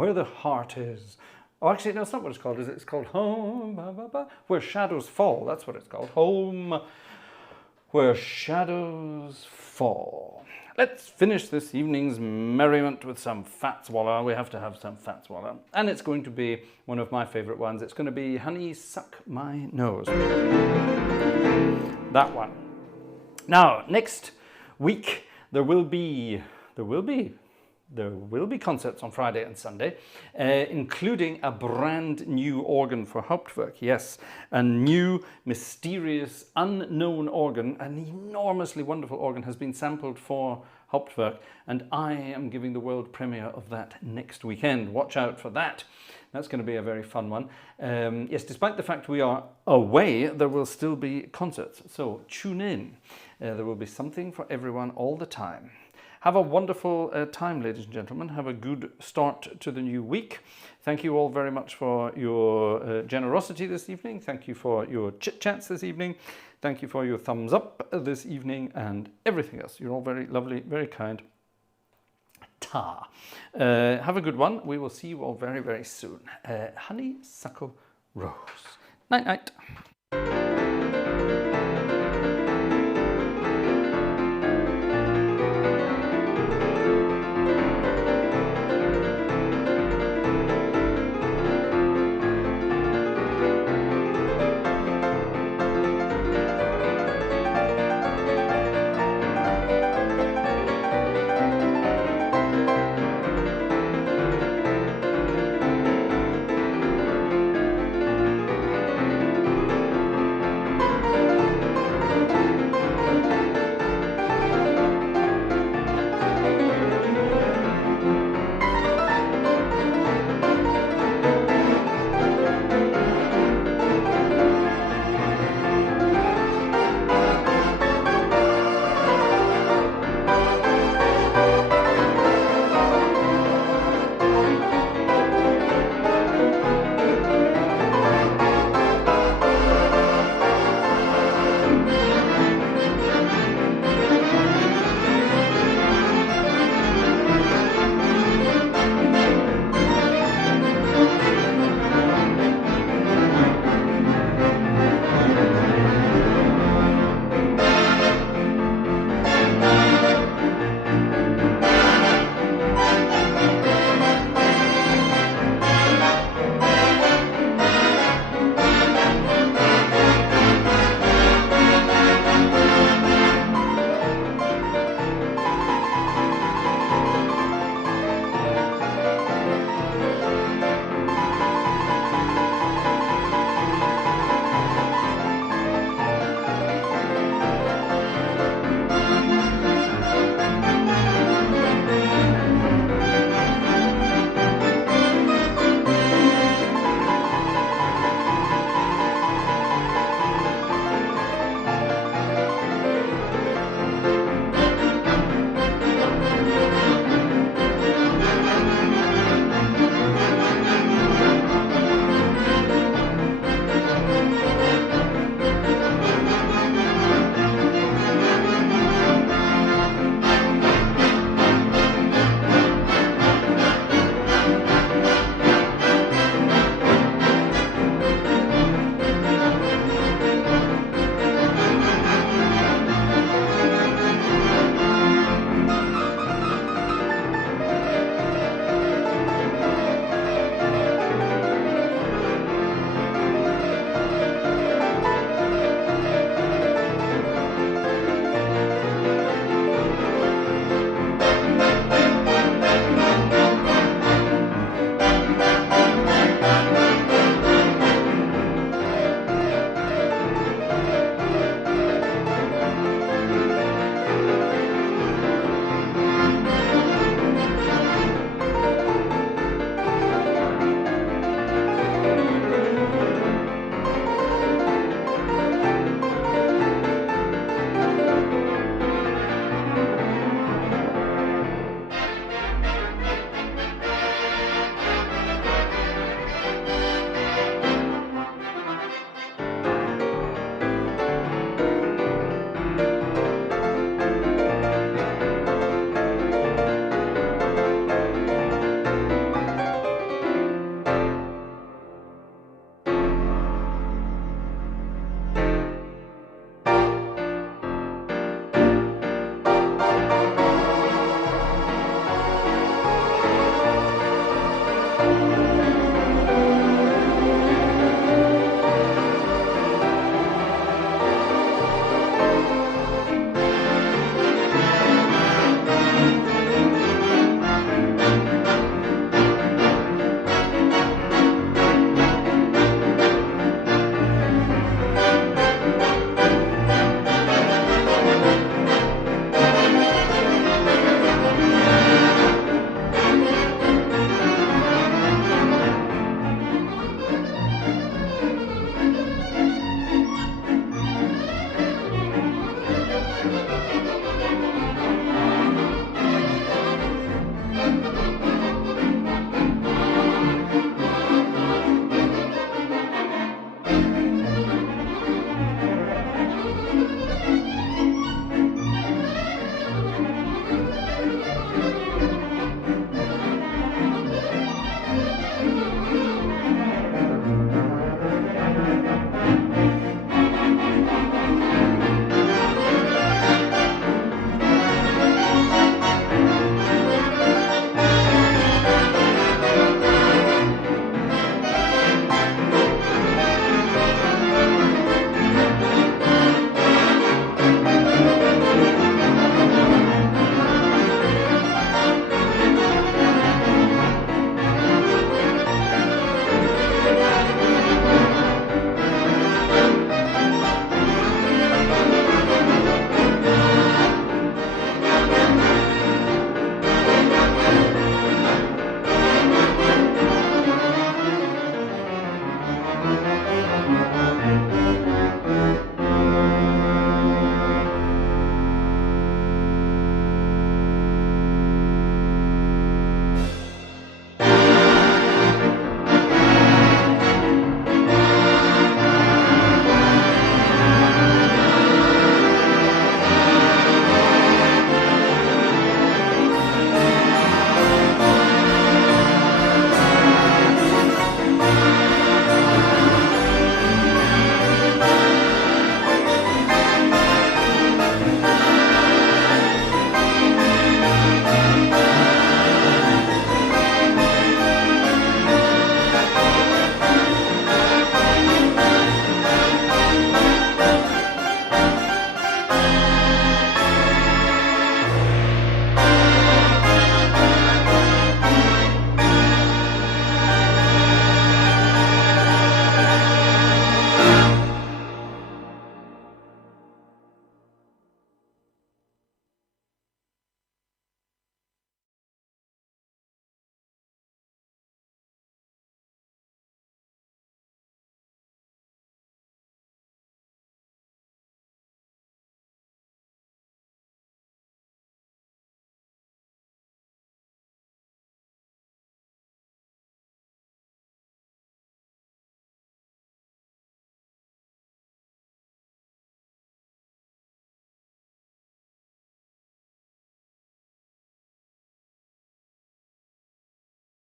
Where the Heart Is. Oh, actually, no, it's not what it's called, is it? It's called Home, Where Shadows Fall. That's what it's called. Home, Where Shadows Fall. Let's finish this evening's merriment with some Fats Waller. We have to have some Fats Waller. And it's going to be one of my favourite ones. It's going to be Honey, Suck My Nose. That one. Now, next week, there will be concerts on Friday and Sunday, including a brand new organ for Hauptwerk. Yes, a new, mysterious, unknown organ, an enormously wonderful organ has been sampled for Hauptwerk, and I am giving the world premiere of that next weekend. Watch out for that. That's going to be a very fun one. Yes, despite the fact we are away, there will still be concerts, so tune in. There will be something for everyone all the time. Have a wonderful time, ladies and gentlemen. Have a good start to the new week. Thank you all very much for your generosity this evening. Thank you for your chit-chats this evening. Thank you for your thumbs up this evening and everything else. You're all very lovely, very kind. Ta. Have a good one. We will see you all very, very soon. Honeysuckle Rose. Night, night.